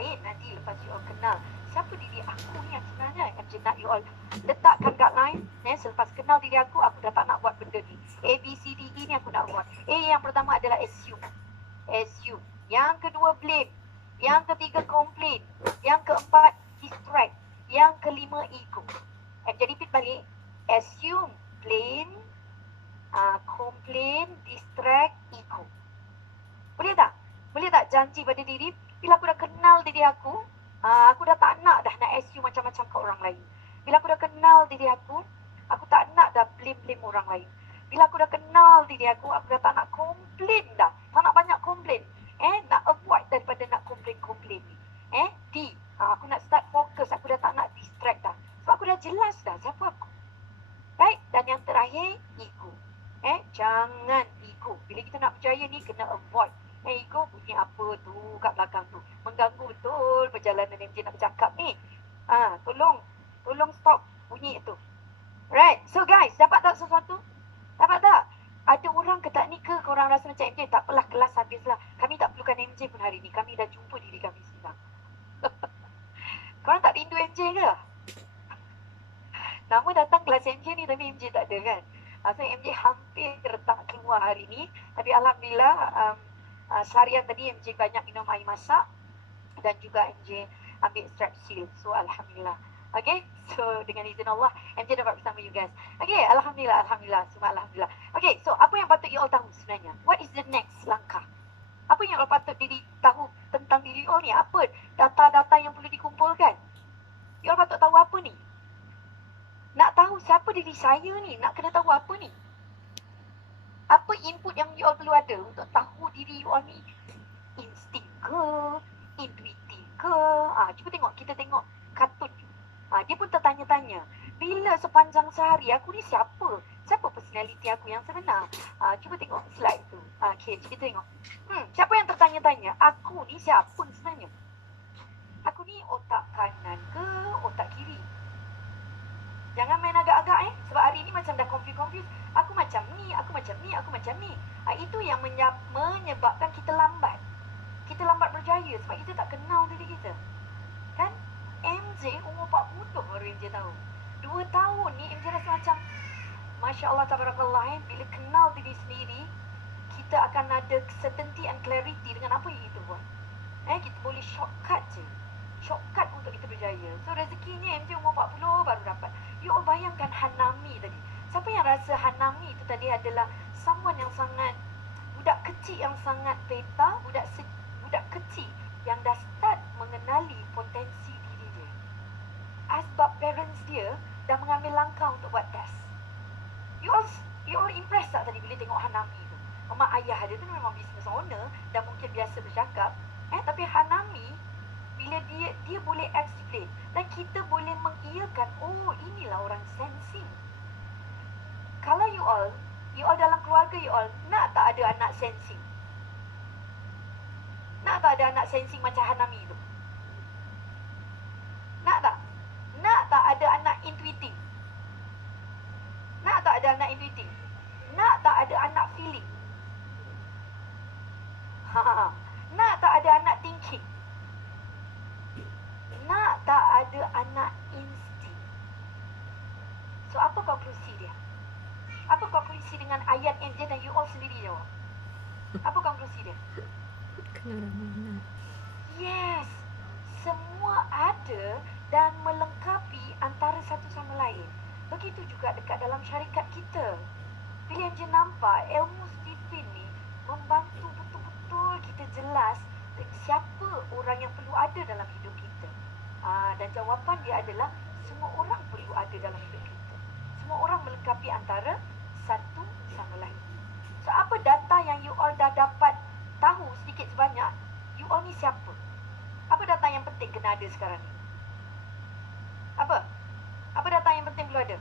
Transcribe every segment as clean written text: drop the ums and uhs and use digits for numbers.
lain nanti lepas you all kenal siapa diri aku ni yang sebenarnya. MJ nak you all letakkan guideline. Selepas kenal diri aku dah tak nak buat benda ni. A, B, C, D, E ni aku nak buat. A yang pertama adalah assume. Assume. Yang kedua blame. Yang ketiga complain. Yang keempat distract. Yang kelima ego. MJ repeat balik. Assume, blame, complain, distract, ego. Boleh tak? Boleh tak janji pada diri, bila aku dah kenal diri aku dah tak nak assume macam-macam ke orang lain. Bila aku dah kenal diri aku tak nak dah blame orang lain. Bila aku dah kenal diri aku dah tak nak komplain dah. Tak nak banyak komplain. Nak avoid daripada nak komplain ni. D, aku nak start fokus. Aku dah tak nak distract dah. Sebab aku dah jelas dah siapa aku. Right? Dan yang terakhir, ego. Jangan ego. Bila kita nak berjaya ni, kena avoid. Ego bunyi apa tu kat belakang tu. Mengganggu betul perjalanan MJ nak bercakap ni. Tolong stop bunyi tu. Right. So guys, dapat tak sesuatu? Dapat tak? Ada orang ke tak ni ke korang rasa macam MJ? Tak apalah, kelas habislah. Kami tak perlukan MJ pun hari ni. Kami dah jumpa diri kami sekarang. Korang tak rindu MJ ke? Nama datang kelas MJ ni tapi MJ tak ada kan? So MJ hampir tak keluar hari ni. Tapi Alhamdulillah seharian tadi MJ banyak minum air masak. Dan juga MJ ambil strepsil. So Alhamdulillah. Okay, so dengan izin Allah MJ dapat bersama you guys. Okay, Alhamdulillah. Semua Alhamdulillah. Okay, so apa yang patut you all tahu sebenarnya? What is the next langkah? Apa yang you all patut tahu tentang diri you all ni? Apa data-data yang perlu dikumpulkan? You all patut tahu apa ni? Nak tahu siapa diri saya ni, nak kena tahu apa ni? Apa input yang you all perlu ada untuk tahu diri you all ni? Insting ke? Intuitif ke? Cuba tengok, kita tengok kartun. Dia pun tertanya-tanya. Bila sepanjang sehari aku ni siapa? Siapa personality aku yang sebenar? Cuba tengok slide tu. Okay, kita tengok. Siapa yang tertanya-tanya? Aku ni siapa sebenarnya? Aku ni otak kanan ke otak kiri? Jangan main agak-agak sebab hari ni macam dah confuse. Aku macam ni. Itu yang menyebabkan kita lambat. Kita lambat berjaya sebab kita tak kenal diri kita. Kan? MJ umur 40 baru MJ tahu. 2 tahun ni MJ rasa macam Masya Allah, tabarakallah. Bila kenal diri sendiri, kita akan ada certainty and clarity dengan apa yang kita buat. Kita boleh shortcut je. Shortcut untuk kita berjaya. So rezekinya MJ umur 40 baru dapat. You all bayangkan Hanami tadi. Siapa yang rasa Hanami itu tadi adalah someone yang sangat, budak kecil yang sangat peta, budak kecil yang dah start mengenali potensi diri dia. Sebab parents dia dah mengambil langkah untuk buat test. You all impressed tak tadi bila tengok Hanami tu? Mak ayah dia tu memang business owner dan mungkin biasa bercakap. Tapi Hanami, bila dia boleh explain dan kita boleh mengiyakan, oh inilah orang sensing. Kalau you all dalam keluarga you all nak tak ada anak sensing? Nak tak ada anak sensing macam Hanami tu? Nak tak? Nak tak ada anak intuitif? Nak tak ada anak intuitif? Nak tak ada anak feeling? Nak tak ada anak thinking? Nak tak ada anak insting? So apa konklusi dia? Apa konklusi dengan ayat MJ dan you all sendiri jawab? Apa konklusi dia? Kena ramai. Yes, semua ada dan melengkapi antara satu sama lain. Begitu juga dekat dalam syarikat kita. Bila MJ nampak ilmu Stephen ni membantu betul-betul kita jelas siapa orang yang perlu ada dalam hidup kita. Dan jawapan dia adalah semua orang perlu ada dalam hidup kita. Semua orang melengkapi antara satu sama lain. So apa data yang you all dah dapat tahu sedikit sebanyak, you all ni siapa? Apa data yang penting kena ada sekarang ni? Apa? Apa data yang penting perlu ada?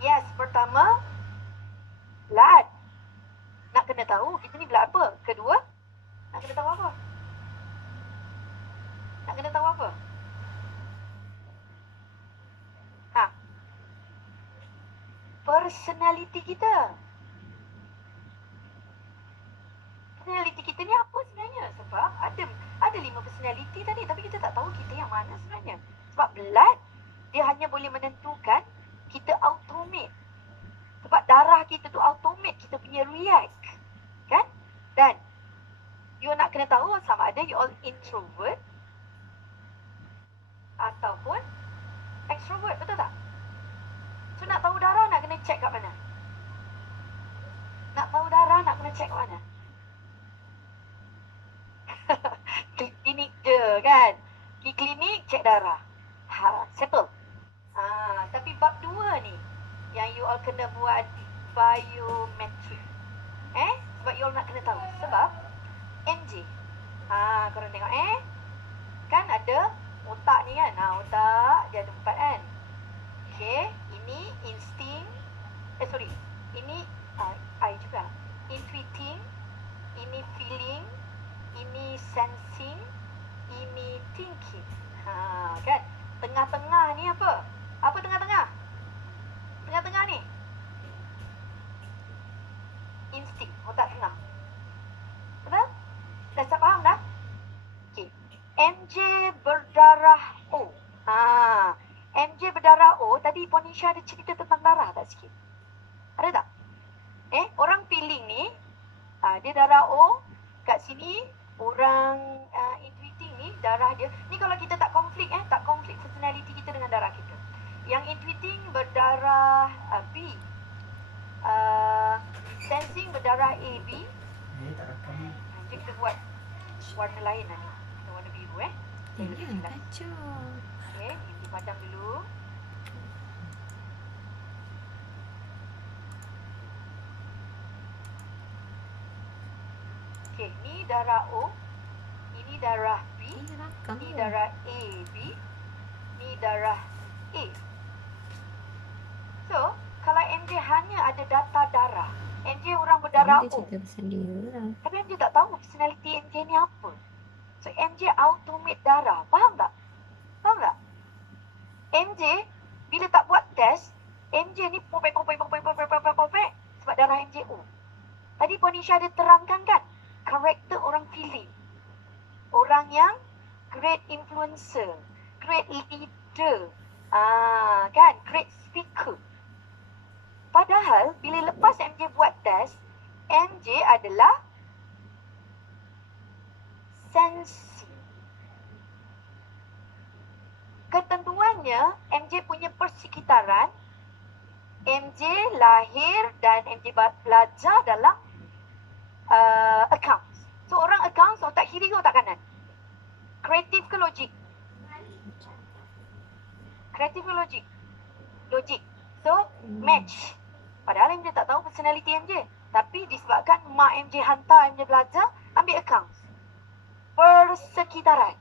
Yes, pertama, blood. Nak kena tahu kita ni blood apa? Kedua, nak kena tahu apa? Nak kena tahu apa? Personality kita. Personality kita ni apa sebenarnya? Sebab ada 5 personality tadi, tapi kita tak tahu kita yang mana sebenarnya. Sebab blood, dia hanya boleh menentukan kita automate. Sebab darah kita tu automate, kita punya react. Kan? Dan you nak kena tahu sama ada you all introvert ataupun extrovert, betul tak? So nak tahu darah nak kena check kat mana? Nak tahu darah nak kena check kat mana? Klinik je kan? Pergi klinik check darah. Settle. Tapi bab 2 ni yang you all kena buat biometrik. Sebab you all nak kena tahu. Sebab MJ. Korang tengok kan ada otak ni kan. Otak dia ada 4 kan. Okay, ini insting. Ini I juga. Intuiting, ini feeling, ini sensing, ini thinking. Kan? Tengah-tengah ni apa? Apa tengah-tengah? Tengah-tengah ni insting, otak tengah. Betul? Dah siap faham dah? Okay. MJ berdarah O. MJ berdarah O. Tadi Ponisha ada cerita tentang darah tak sikit? Ada tak? Orang feeling ni, dia darah O. Kat sini, orang intuiting ni, darah dia. Ni kalau kita tak konflik, tak konflik personality kita dengan darah kita. Yang intuiting berdarah B. Sensing berdarah AB. Tak rakam. Jadi kita buat warna lain lah ni. Kita warna biru Jangan kacau. Okay, ni dipadam dulu. Okay, ni darah O. Ini darah B. Rakam Ni tu. darah AB. Ni darah A. So, kalau MJ hanya ada data darah, MJ orang berdarah Dia O. cerita pasal dia lah. Tapi MJ tak tahu personality MJ ni apa. So, MJ automate darah. Faham tak? Faham tak? MJ, bila tak buat test, MJ ni popek sebab darah MJ O. Tadi Ponisha ada terangkan kan? Karakter orang feeling. Orang yang great influencer, great leader, kan? Great speaker. Padahal, bila lepas MJ buat test, MJ adalah sensing. Ketentuannya, MJ punya persekitaran, MJ lahir dan MJ belajar dalam accounts. So, orang accounts, otak kiri ke otak kanan? Kreatif ke logik? Kreatif ke logik? Logik. So, match. Padahal MJ tak tahu personality MJ. Tapi disebabkan mak MJ hantar MJ belajar, ambil accounts. Persekitaran.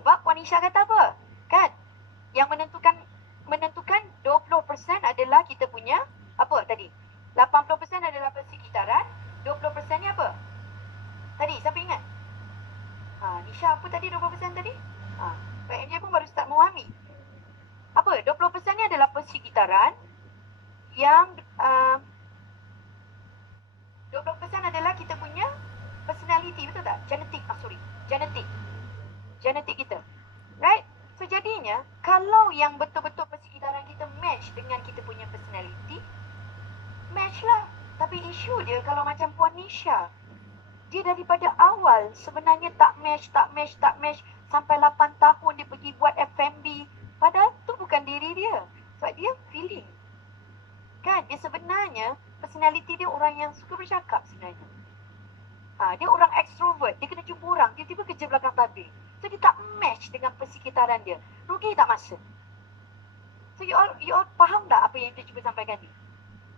Sebab Wanisha kata apa? Kan? Yang menentukan 20% adalah kita punya, apa tadi? 80% adalah persekitaran, 20% ni apa? Tadi, siapa ingat? Nisha apa tadi 20% tadi? MJ pun baru start memahami. Apa? 20% ni adalah persekitaran yang 20% adalah kita punya personality, betul tak? Genetik kita. Right? So jadinya, kalau yang betul-betul persekitaran kita match dengan kita punya personality, match lah. Tapi isu dia kalau macam Puan Nisha, dia daripada awal sebenarnya tak match sampai 8 tahun dia pergi buat F&B. Padahal tu bukan diri dia. Sebab dia feeling. Kan? Dia sebenarnya, personality dia orang yang suka bercakap sebenarnya. Dia orang extrovert. Dia kena jumpa orang. Tiba-tiba kerja belakang tabir. So, dia tak match dengan persekitaran dia. Rugi tak masa? So, you all faham tak apa yang dia cuba sampaikan ni?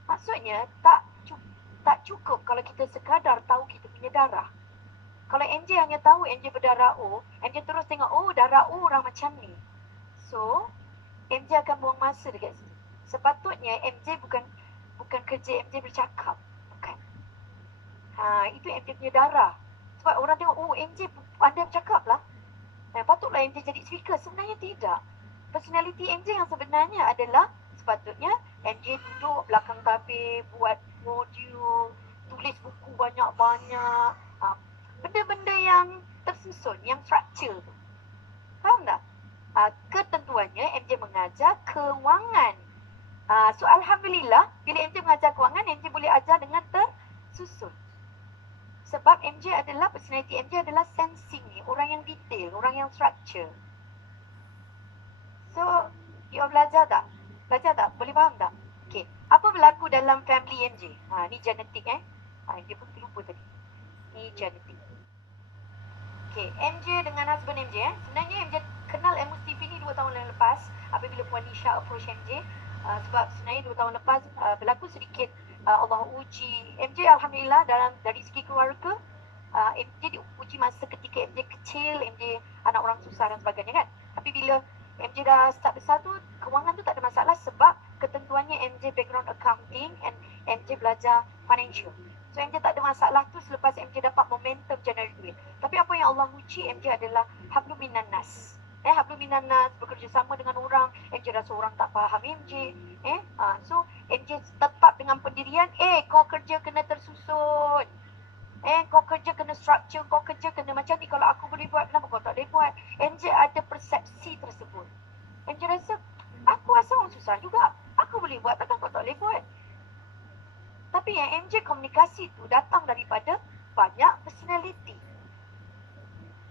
Maksudnya, tak cukup kalau kita sekadar tahu kita punya darah. Kalau MJ hanya tahu MJ berdarah O, MJ terus tengok, oh darah O orang macam ni. So, MJ akan buang masa dekat situ. Sepatutnya MJ bukan kerja MJ bercakap. Bukan. Itu MJ punya darah. Sebab orang tengok, oh MJ pandai bercakap lah. Patutlah MJ jadi speaker. Sebenarnya tidak. Personality MJ yang sebenarnya adalah sepatutnya MJ duduk belakang tabir, buat modul, tulis buku banyak-banyak. Benda-benda yang tersusun, yang structure tu. Faham tak? Ketentuannya MJ mengajar kewangan. So Alhamdulillah, bila MJ mengajar kewangan, MJ boleh ajar dengan tersusun. Sebab MJ adalah, personality MJ adalah sensing ni, orang yang detail, orang yang structure. So, you belajar tak? Belajar tak? Boleh faham tak? Okay. Apa berlaku dalam family MJ? Ni genetik MJ pun terlupa tadi. Ni genetik. Okay, MJ dengan husband MJ sebenarnya MJ kenal Amos TV ni 2 tahun yang lepas apabila Puan Nisha approach MJ. Sebab sebenarnya 2 tahun lepas berlaku sedikit Allah uji MJ. Alhamdulillah dari segi keluarga, MJ diuji masa ketika MJ kecil, MJ anak orang susah dan sebagainya kan. Tapi bila MJ dah start besar tu, kewangan tu tak ada masalah sebab ketentuannya MJ background accounting and MJ belajar financial. So MJ tak ada masalah tu selepas MJ dapat momentum generate duit. Tapi apa yang Allah uji MJ adalah hablum minan nas. Hablum minan nas, bekerjasama dengan orang, MJ rasa orang tak faham MJ. So MJ tetap dengan pendirian, kau kerja kena tersusun. Kau kerja kena structure, kau kerja kena macam ni. Kalau aku boleh buat, kenapa kau tak boleh buat? MJ ada persepsi tersebut. MJ rasa, aku rasa orang susah juga. Aku boleh buat, takkan kau tak boleh buat? Tapi yang MJ komunikasi tu datang daripada banyak personality.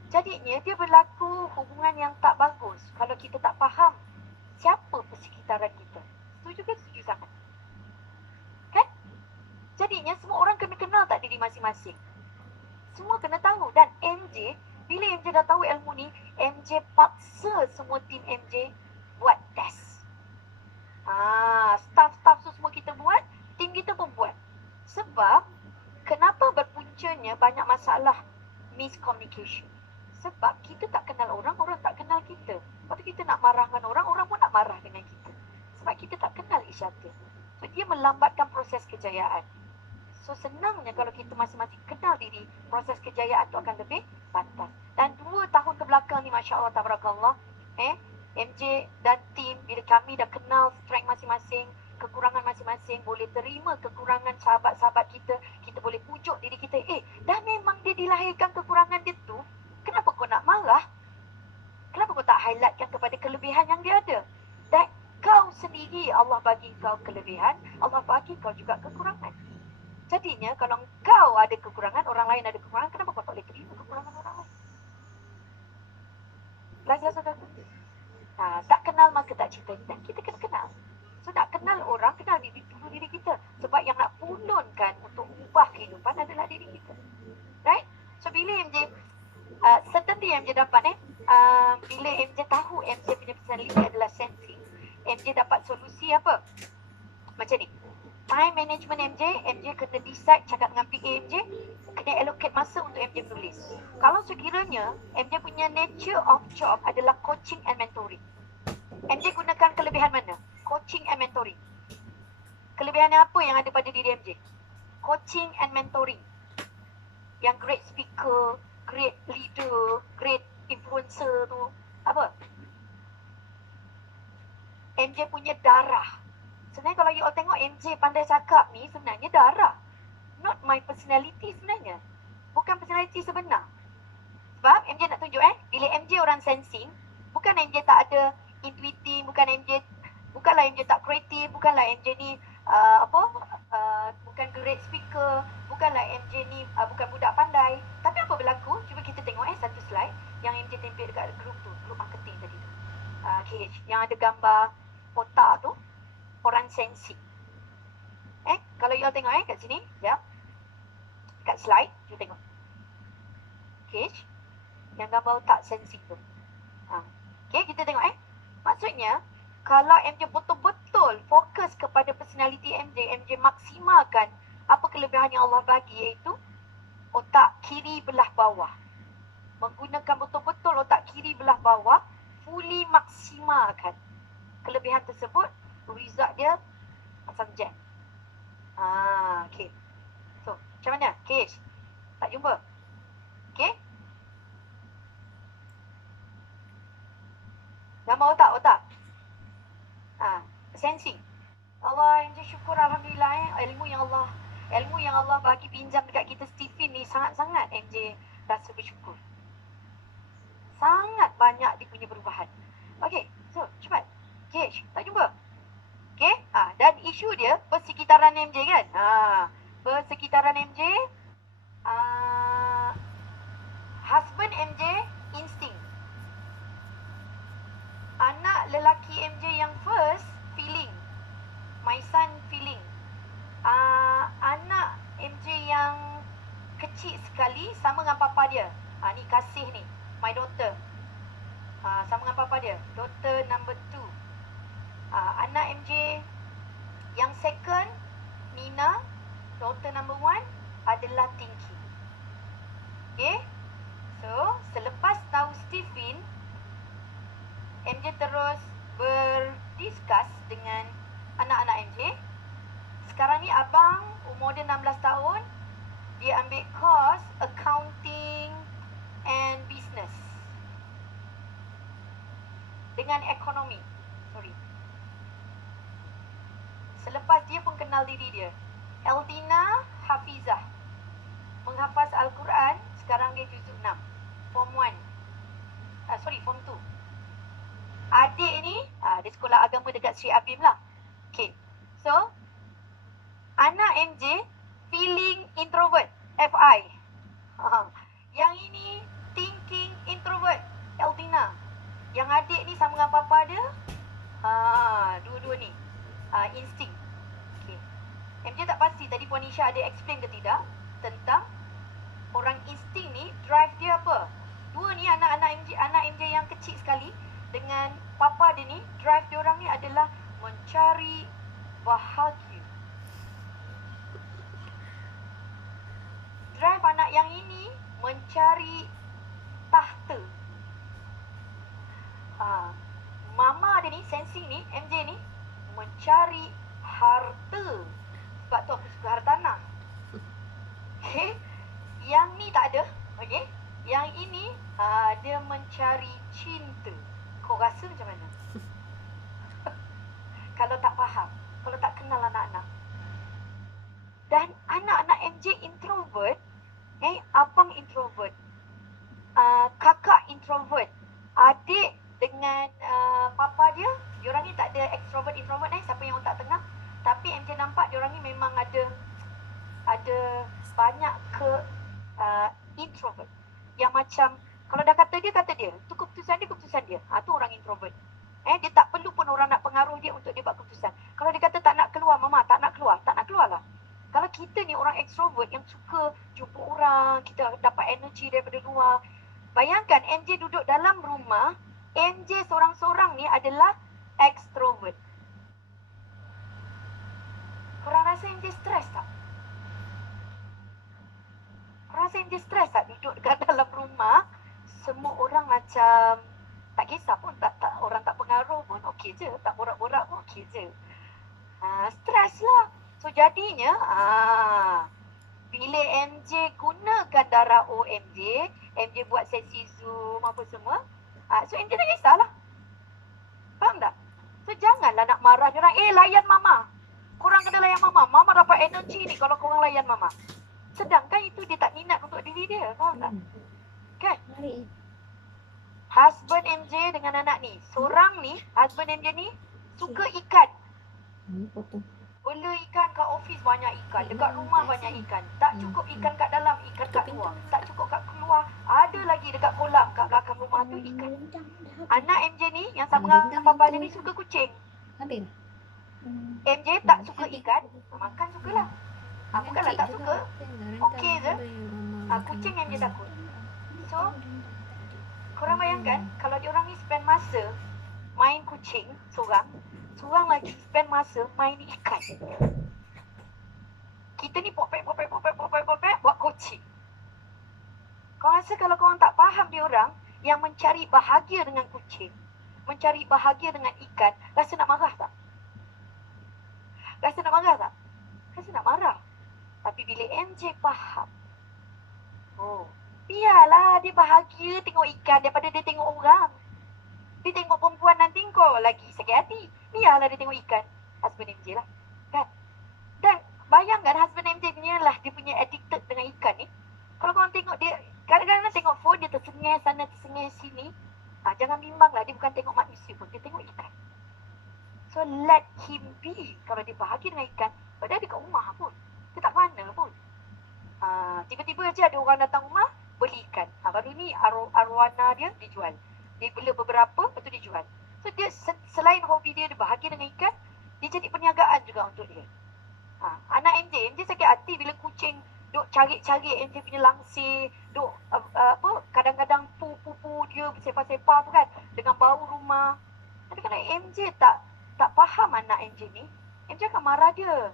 Jadinya dia berlaku hubungan yang tak bagus kalau kita tak faham siapa persekitaran kita. Setuju ke? Setuju sangat. Kan? Jadinya semua orang kena kenal tak diri masing-masing. Semua kena tahu. Dan MJ, bila MJ dah tahu ilmu ni, MJ paksa semua tim MJ buat test. Staff-staff tu semua kita buat, tim kita pun buat. Sebab, kenapa berpuncanya banyak masalah miscommunication? Sebab kita tak kenal orang, orang tak kenal kita. Lepas tu kita nak marah dengan orang, orang pun nak marah dengan kita. Sebab kita tak kenal each other. So, dia melambatkan proses kejayaan. So, senangnya kalau kita masing-masing kenal diri, proses kejayaan tu akan lebih pantas. Dan 2 tahun kebelakang ni, Masya Allah, Tabarakallah, MJ dan tim, bila kami dah kenal strength masing-masing, kekurangan masing-masing, boleh terima kekurangan sahabat-sahabat kita, kita boleh pujuk diri kita, dah memang dia dilahirkan kekurangan dia tu, kenapa kau nak marah? Kenapa kau tak highlightkan kepada kelebihan yang dia ada? Dan kau sendiri, Allah bagi kau kelebihan, Allah bagi kau juga kekurangan. Jadinya kalau kau ada kekurangan, orang lain ada kekurangan, kenapa kau tak boleh terima kekurangan orang lain? Belajar saudara. Tak kenal maka tak cinta. Dan kita kena kenal. So nak kenal orang, kenal diri kita. Sebab yang nak pulunkan untuk ubah kehidupan adalah diri kita. Right? So bila MJ certainty yang MJ dapat bila MJ tahu MJ punya personality adalah sensing, MJ dapat solusi apa? Macam ni. Time management MJ kena decide cakap dengan PA MJ, kena allocate masa untuk MJ menulis. Kalau sekiranya MJ punya nature of job adalah coaching and mentoring, MJ gunakan kelebihan mana? Coaching and mentoring. Kelebihan apa yang ada pada diri MJ? Coaching and mentoring. Yang great speaker, great leader, great influencer tu apa? MJ punya darah. Sebenarnya kalau you all tengok MJ pandai cakap ni, sebenarnya darah. Not my personality sebenarnya. Bukan personality sebenar. Sebab MJ nak tunjuk bila MJ orang sensing, bukan MJ tak ada intuitive, bukanlah MJ tak kreatif, bukanlah MJ ni bukan great speaker, bukanlah MJ ni bukan budak pandai. Tapi apa berlaku? Cuba kita tengok satu slide yang MJ tempel dekat grup tu, grup marketing tadi tu. KH, yang ada gambar otak tu, orang sensing. Kalau you all tengok kat sini, sekejap. Kat slide, you tengok. KH, yang gambar otak sensing tu. Okay, kita tengok maksudnya, kalau MJ betul-betul fokus kepada personality MJ maksimalkan apa kelebihan yang Allah bagi, iaitu otak kiri belah bawah. Menggunakan betul-betul otak kiri belah bawah, fully maksimalkan kelebihan tersebut, result dia pasang jet. Okay. So, macam mana? Kesh, tak jumpa? Okay. Gambar otak. Sensing. Allah, MJ syukur Alhamdulillah ilmu yang Allah bagi pinjam dekat kita Stephen ni sangat-sangat MJ rasa bersyukur. Sangat banyak dia punya perubahan. Okey, so cepat. Gage, tak jumpa? Okey, dan isu dia persekitaran MJ kan? Persekitaran MJ, husband MJ, insting. Anak lelaki MJ yang first, feeling. My son, feeling. Anak MJ yang kecil sekali sama dengan papa dia. Ni kasih ni, my daughter. Sama dengan papa dia, daughter number 2. Anak MJ yang second, Nina, daughter number 1 adalah Tinky. Okay, so selepas tahu Stephen, MJ terus berdiskus dengan anak-anak MJ. Sekarang ni abang umur dia 16 tahun. Dia ambil course accounting and business dengan ekonomi. Sorry. Selepas dia pun kenal diri dia. Eldina Hafizah, menghafaz Al-Quran. Sekarang dia juzuk 6, Form 1. Form 2. Adik ni, dia sekolah agama dekat Sri Abim lah. Okay, so anak MJ feeling introvert, FI. Yang ini thinking introvert, Eldina. Yang adik ni sama dengan papa dia, dua-dua ni insting. Okay, MJ tak pasti tadi Puan Isha ada explain ke tidak tentang orang insting ni, drive dia apa. Dua ni anak MJ yang kecil sekali dengan papa dia ni, drive dia orang ni adalah mencari bahagia. Drive anak yang ini mencari tahta. Mama dia ni, sensing ni, MJ ni, mencari harta. Sebab tu aku suka hartanah. Okay, yang ni tak ada. Okay, yang ini dia mencari cinta. Kau rasa macam mana? Kalau tak faham, kalau tak kenal anak-anak. Dan anak-anak MJ introvert, abang introvert, kakak introvert, adik dengan papa dia, diorang ni tak ada extrovert-introvert siapa yang otak tengah. Tapi MJ nampak diorang ni memang ada banyak ke introvert. Yang macam, kalau dah kata dia, tu keputusan dia. Tu orang introvert. Dia tak perlu pun orang nak pengaruh dia untuk dia buat keputusan. Kalau dia kata tak nak keluar, mama tak nak keluar lah. Kalau kita ni orang extrovert yang suka jumpa orang, kita dapat energi daripada luar. Bayangkan MJ duduk dalam rumah, MJ seorang-seorang ni adalah extrovert. Korang rasa MJ stres tak? Duduk dekat dalam rumah, semua orang macam tak kisah pun, tak orang tak pengaruh pun okey je, tak borak-borak pun okey je. Stres lah. So jadinya bila MJ gunakan darah OMJ, MJ buat sesi Zoom apa semua, so MJ tak kisahlah. Faham tak? So janganlah nak marah dia orang, layan mama. Korang kena layan mama. Mama dapat energi ni kalau korang layan mama. Sedangkan itu dia tak minat untuk diri dia. Faham tak? Kan? Husband MJ dengan anak ni. Seorang ni, husband MJ ni suka ikan. Bela ikan kat office banyak ikan. Dekat rumah banyak ikan. Tak cukup ikan kat dalam, ikan kat luar. Tak cukup kat keluar, ada lagi dekat kolam kat belakang rumah tu ikan. Anak MJ ni yang sama dengan papa dia ni suka kucing. MJ tak suka ikan, makan sukalah. Bukanlah tak suka, okey je. Kucing MJ takut. So, korang bayangkan kalau diorang ni spend masa main kucing seorang lagi spend masa main ikan. Kita ni popek buat kucing. Kau rasa kalau korang tak faham diorang yang mencari bahagia dengan kucing, mencari bahagia dengan ikan, rasa nak marah tak? Rasa nak marah. Tapi bila MJ faham, biarlah dia bahagia tengok ikan daripada dia tengok orang. Dia tengok perempuan nanti kau lagi sakit hati. Biarlah dia tengok ikan. Husband MJ lah. Kan? Dan bayangkan husband MJ punya lah, dia punya addicted dengan ikan ni. Kalau korang tengok dia Kadang-kadang tengok phone dia tersengih sana tersengih sini. Jangan bimbang lah, dia bukan tengok manusia pun, dia tengok ikan. So let him be. Kalau dia bahagia dengan ikan, padahal dia kat rumah pun, dia tak mana pun. Tiba-tiba je ada orang datang rumah beli ikan. Baru ni arwana dia dijual. Dia bela beberapa, lepas tu dijual. So dia selain hobi dia bahagia dengan ikan, dia jadi perniagaan juga untuk dia. Anak MJ sakit hati bila kucing duk cari-cari MJ punya langsir, duk kadang-kadang pu dia sepa-sepa tu kan dengan bau rumah. Kadang-kadang MJ tak faham anak MJ ni, MJ akan marah dia.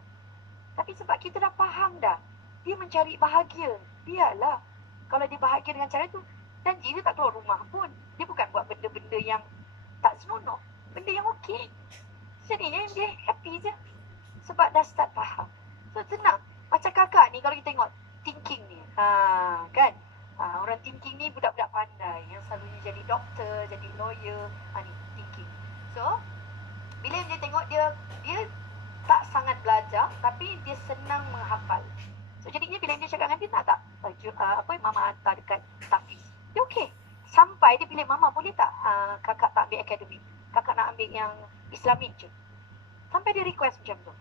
Tapi sebab kita dah faham dah, dia mencari bahagia, biarlah. Kalau dia bahagia dengan cara tu, dan dia tak keluar rumah pun, dia bukan buat benda-benda yang tak senonoh, benda yang okey. Jadinya MJ happy je sebab dah start faham. So senang. Macam kakak ni kalau kita tengok thinking ni, kan, orang thinking ni budak-budak pandai yang selalunya jadi doktor, jadi lawyer, ni thinking. So bila dia tengok dia tak sangat belajar tapi dia senang menghafal. So jadinya bila dia cakap dengan dia, nak tak mama hantar dekat Tafiz, dia okey. Sampai dia pilih, mama boleh tak kakak tak ambil akademik, kakak nak ambil yang Islamik je. Sampai dia request macam tu.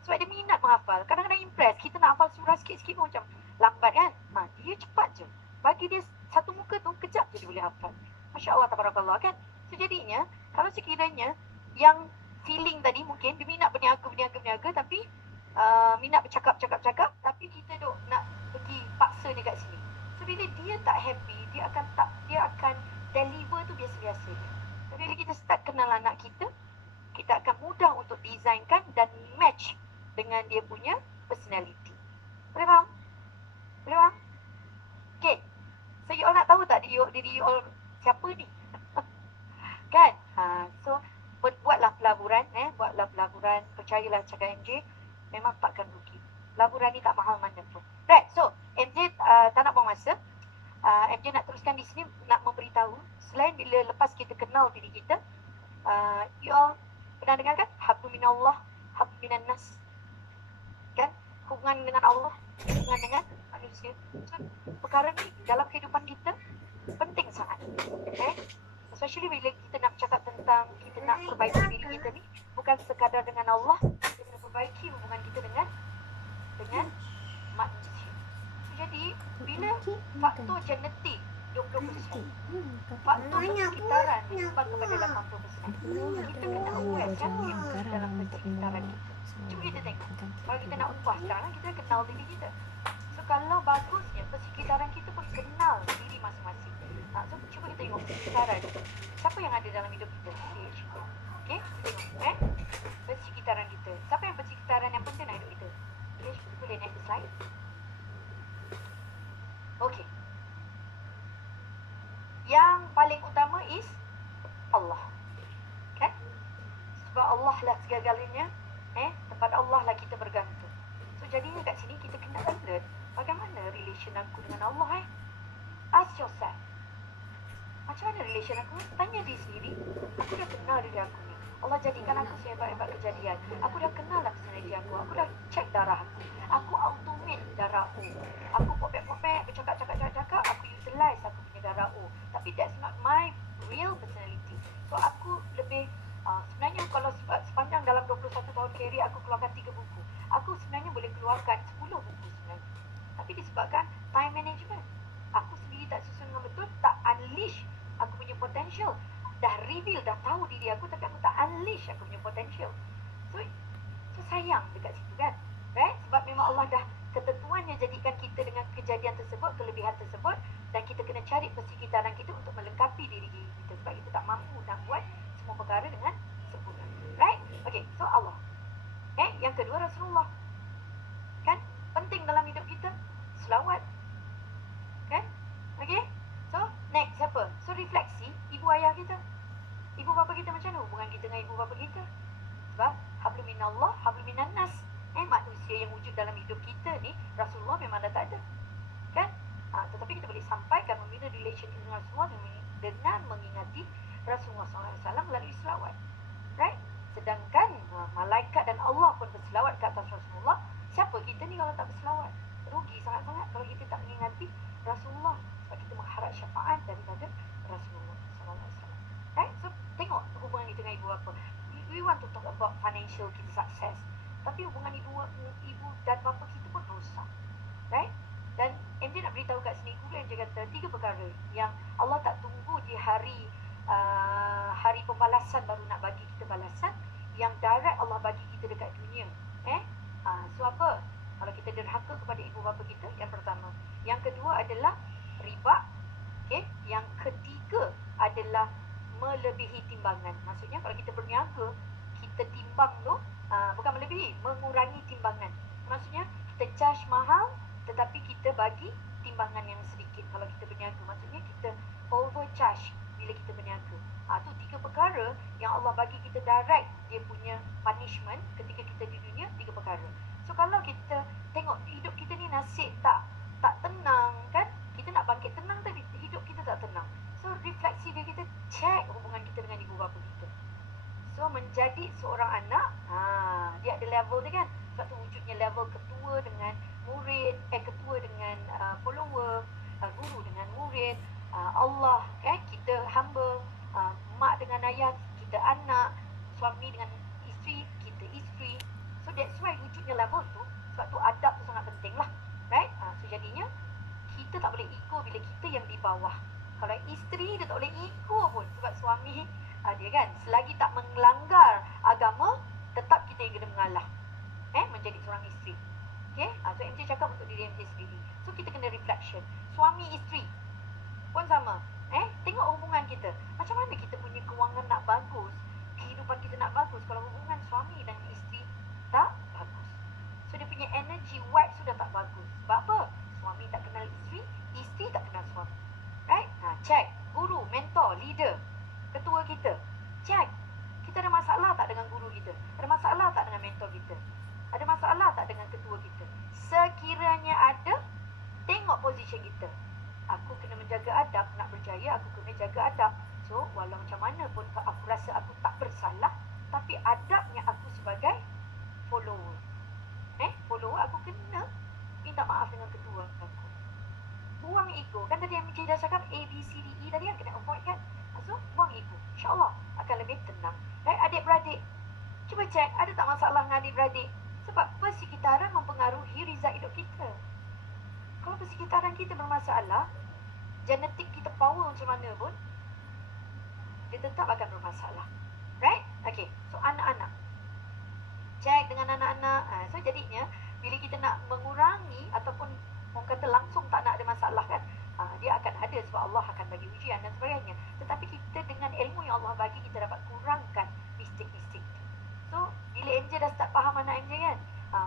Sebab dia minat menghafal. Kadang-kadang impress, kita nak hafal surah sikit-sikit pun macam lambat kan. Dia cepat je. Bagi dia satu muka tu, kejap je dia boleh hafal. Masya Allah, tabarakallah kan. So jadinya, kalau sekiranya yang feeling tadi mungkin dia minat berniaga tapi minat bercakap, tapi kita duk nak pergi paksa dia kat sini. So bila dia tak happy, dia akan deliver tu biasa-biasa. So bila kita start kenal anak kita akan mudah untuk designkan dan match dengan dia punya personality. Boleh faham? Okay. So you all nak tahu tak diri you all siapa ni? Kan? So buatlah pelaburan, buatlah pelaburan. Percayalah cakap MJ, memang takkan rugi. Pelaburan ni tak mahal mana pun. Right, so MJ tak nak buang masa. MJ nak teruskan di sini, nak memberitahu, selain bila lepas kita kenal diri kita, you all pernah dengar kan? Hablu minallah, hablu minan nas. Kan? Hubungan dengan Allah, hubungan dengan manusia. So, perkara ni dalam kehidupan kita penting sangat. Especially bila kita nak cakap tentang kita nak perbaiki diri kita ni, bukan sekadar dengan Allah, kita nak perbaiki hubungan kita dengan manusia. So, jadi bila faktor genetik 20%, faktor persekitaran menyumbang kepada 80%. Kita kena aware kan dalam persekitaran kita. Cuba kita tengok, kalau kita nak ubah sekarang, kita kenal diri kita. So kalau bagusnya persekitaran kita pun kenal diri masing-masing. So cuba kita tengok persekitaran, siapa yang ada dalam hidup kita. Okay, kita tengok persekitaran kita. Siapa yang persekitaran yang penting dalam hidup kita? Okay, boleh naik ke slide. Okay, yang paling utama is Allah. Kan? Sebab Allah lah segala-galanya. Kepada Allah lah kita bergantung. So jadinya kat sini kita kena alert, bagaimana relation aku dengan Allah. Ask yourself, macam mana relation aku? Tanya diri sendiri. Aku dah kenal diri aku ni, Allah jadikan aku sehebat-hebat kejadian. Aku dah kenal lah personality aku. Aku dah check darah aku. Aku automate darah O. Aku popek-popek, bercakap-cakap, aku utilize aku punya darah O. Tapi that's not my real personality. So aku lebih sebenarnya kalau sepanjang dalam 21 tahun career aku keluarkan 3 buku. Aku sebenarnya boleh keluarkan 10 buku sebenarnya. Tapi disebabkan time management, aku sendiri tak susun dengan betul, tak unleash aku punya potential. Dah reveal, dah tahu diri aku, tapi aku tak unleash aku punya potential. So sayang dekat situ kan. Right? Sebab memang Allah dah ketentuannya jadikan kita dengan kejadian tersebut, kelebihan tersebut, dan kita kena cari persekitaran kita untuk melengkapi diri kita. Sebab kita tak mampu nak buat semua perkara dengan sempurna. Right? Okay, so Allah. Yang kedua Rasulullah. Kan? Penting dalam hidup kita. Selawat. Kan? Okay? So, next siapa? So, refleksi ibu ayah kita. Ibu bapa kita macam mana hubungan kita dengan ibu bapa kita? Sebab hablu minallah, hablu minan nas. Manusia yang wujud dalam hidup kita ni, Rasulullah memang dah tak ada. Kan? Tetapi kita boleh sampaikan membina relation dengan Rasulullah dengan mengingati Rasulullah SAW melalui selawat. Right? Sedangkan malaikat dan Allah pun berselawat ke atas Rasulullah. Siapa kita ni kalau tak berselawat? Rugi sangat-sangat kalau kita tak mengingati Rasulullah, sebab kita mengharap syafaat daripada Rasulullah sallallahu alaihi wasallam. Right? So tengok hubungan kita dengan ibu bapa. We want to talk about financial kita success, tapi hubungan ibu dan bapa kita pun rosak. Right? Dan MJ nak beritahu kat sini, guru MJ kata 3 perkara yang Allah tak tunggu di hari pembalasan baru nak bagi kita balasan, yang direct Allah bagi kita dekat dunia. So apa? Kalau kita derhaka kepada ibu bapa kita, yang pertama. Yang kedua adalah riba. Okay? Yang ketiga adalah melebihi timbangan. Maksudnya kalau kita berniaga, kita timbang tu bukan melebihi, mengurangi timbangan. Maksudnya kita charge mahal tetapi kita bagi timbangan yang sedikit kalau kita berniaga. Maksudnya kita overcharge bila kita berniaga. Tu 3 perkara yang Allah bagi kita direct dia punya punishment ketika kita di dunia, 3 perkara. So kalau kita tengok hidup kita ni nasib tak tenang kan, kita nak bangkit tenang tapi hidup kita tak tenang. So refleksi dia, kita check hubungan kita dengan ibu bapa kita. So menjadi seorang anak, dia ada level dia kan. Sebab tu wujudnya level ketua dengan murid, ketua dengan follower, guru dengan murid, Allah kan, kita hamba, mak dengan ayah, kita anak, suami dengan isteri, kita isteri. So that's why wujudnya level tu. Sebab tu adab tu sangat penting lah. Right? So jadinya kita tak boleh ego bila kita yang di bawah. Kalau isteri dia tak boleh ego pun, sebab suami dia kan, selagi tak melanggar agama, tetap kita yang kena mengalah menjadi seorang isteri. Okay? So MJ cakap untuk diri MJ sendiri. So kita kena reflection. Suami isteri pun sama. Tengok hubungan kita. Macam mana kita punya kewangan nak bagus, kehidupan kita nak bagus, kalau hubungan suami dan isteri tak bagus. So dia punya energy vibe sudah tak bagus. Sebab apa? Suami tak kenal isteri, isteri tak kenal suami. Right? Check. Guru, mentor, leader, ketua kita. Check. Kita ada masalah tak dengan guru kita? Ada masalah tak dengan mentor kita? Ada masalah tak dengan ketua kita? Sekiranya ada, tengok position kita. Aku kena menjaga adab, nak berjaya aku kena jaga adab. So walau macam mana pun aku rasa aku tak bersalah, tapi adabnya aku sebagai follower. Follower aku kena minta maaf dengan ketua aku. Buang ego. Kan tadi yang Encik dah cakap A, B, C, D, E tadi yang kena avoid kan. So buang ego, InsyaAllah akan lebih tenang. Adik-beradik, cuba cek ada tak masalah dengan adik-beradik. Sebab persekitaran mempengaruhi result hidup kita. Kalau persekitaran kita bermasalah, genetik kita power macam mana pun, dia tetap akan bermasalah. Right? Okay, so anak-anak, cek dengan anak-anak. So jadinya bila kita nak mengurangi ataupun orang kata langsung tak nak ada masalah kan, dia akan ada sebab Allah akan bagi ujian dan sebagainya. Tetapi kita dengan ilmu yang Allah bagi, kita dapat kurangkan mistik-mistik. So bila MJ dah start faham anak MJ kan,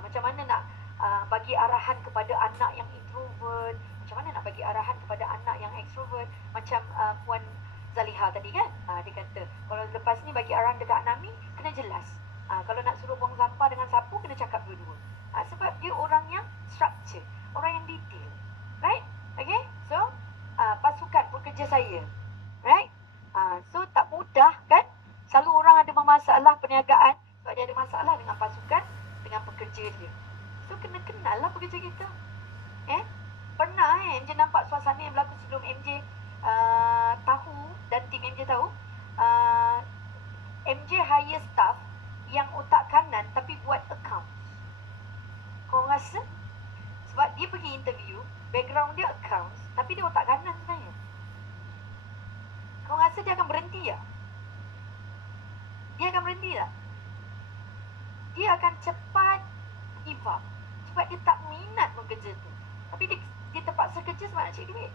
macam mana nak bagi arahan kepada anak yang introvert, macam mana nak bagi arahan kepada anak yang extrovert. Macam Puan Zaliha tadi kan, dia kata kalau lepas ni bagi arahan dekat Nami, kena jelas. Kalau nak suruh buang sampah dengan sapu, kena cakap dua-dua. Sebab dia orang yang structure, orang yang detail. Right? Okay? So pasukan pekerja saya, right? So tak mudah kan. Selalu orang ada masalah perniagaan sebab dia ada masalah dengan pasukan, dengan pekerja dia. So kena kenal lah pekerja kita. Pernah MJ nampak suasana yang berlaku sebelum MJ tahu dan tim MJ tahu, MJ hire staff yang otak kanan tapi buat accounts. Kau rasa? Sebab dia pergi interview, background dia accounts, tapi dia otak kanan sebenarnya. Kau rasa dia akan berhenti tak? Dia akan berhenti tak? Dia akan cepat give up. Sebab dia tak minat bekerja tu. Tapi dia terpaksa kerja sebab nak cari duit.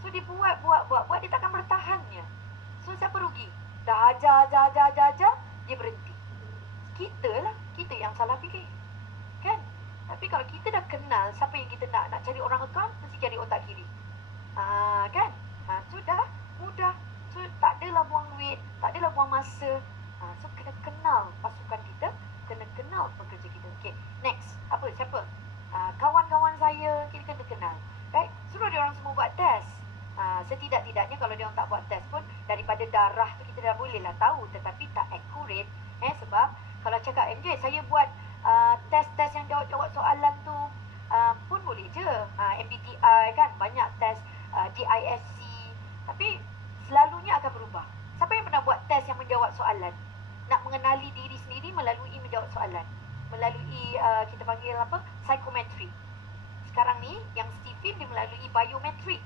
So dia buat, dia takkan bertahannya. So siapa rugi? Dah ajar, dia berhenti. Kita yang salah fikir. Kan? Tapi kalau kita dah kenal siapa yang kita nak cari orang account, mesti cari otak kiri. Kan? Sudah mudah. So tak adalah buang duit, tak adalah buang masa. So kena kenal pasukan kita, kena kenal pekerja kita. Okay, next. Apa? Siapa? Kawan-kawan saya, kita kena kenal. Right? Suruh dia orang semua buat test. Setidak-tidaknya kalau dia orang tak buat test pun, daripada darah tu kita dah boleh lah tahu, tetapi tak accurate. Sebab kalau cakap MJ, saya buat test-test yang jawab-jawab soalan tu pun boleh je. MBTI kan banyak test, DISC, tapi selalunya akan berubah. Siapa yang pernah buat test yang menjawab soalan? Nak mengenali diri sendiri melalui menjawab soalan, melalui kita panggil apa, psychometry. Sekarang ni yang Stephen dia melalui biometrik,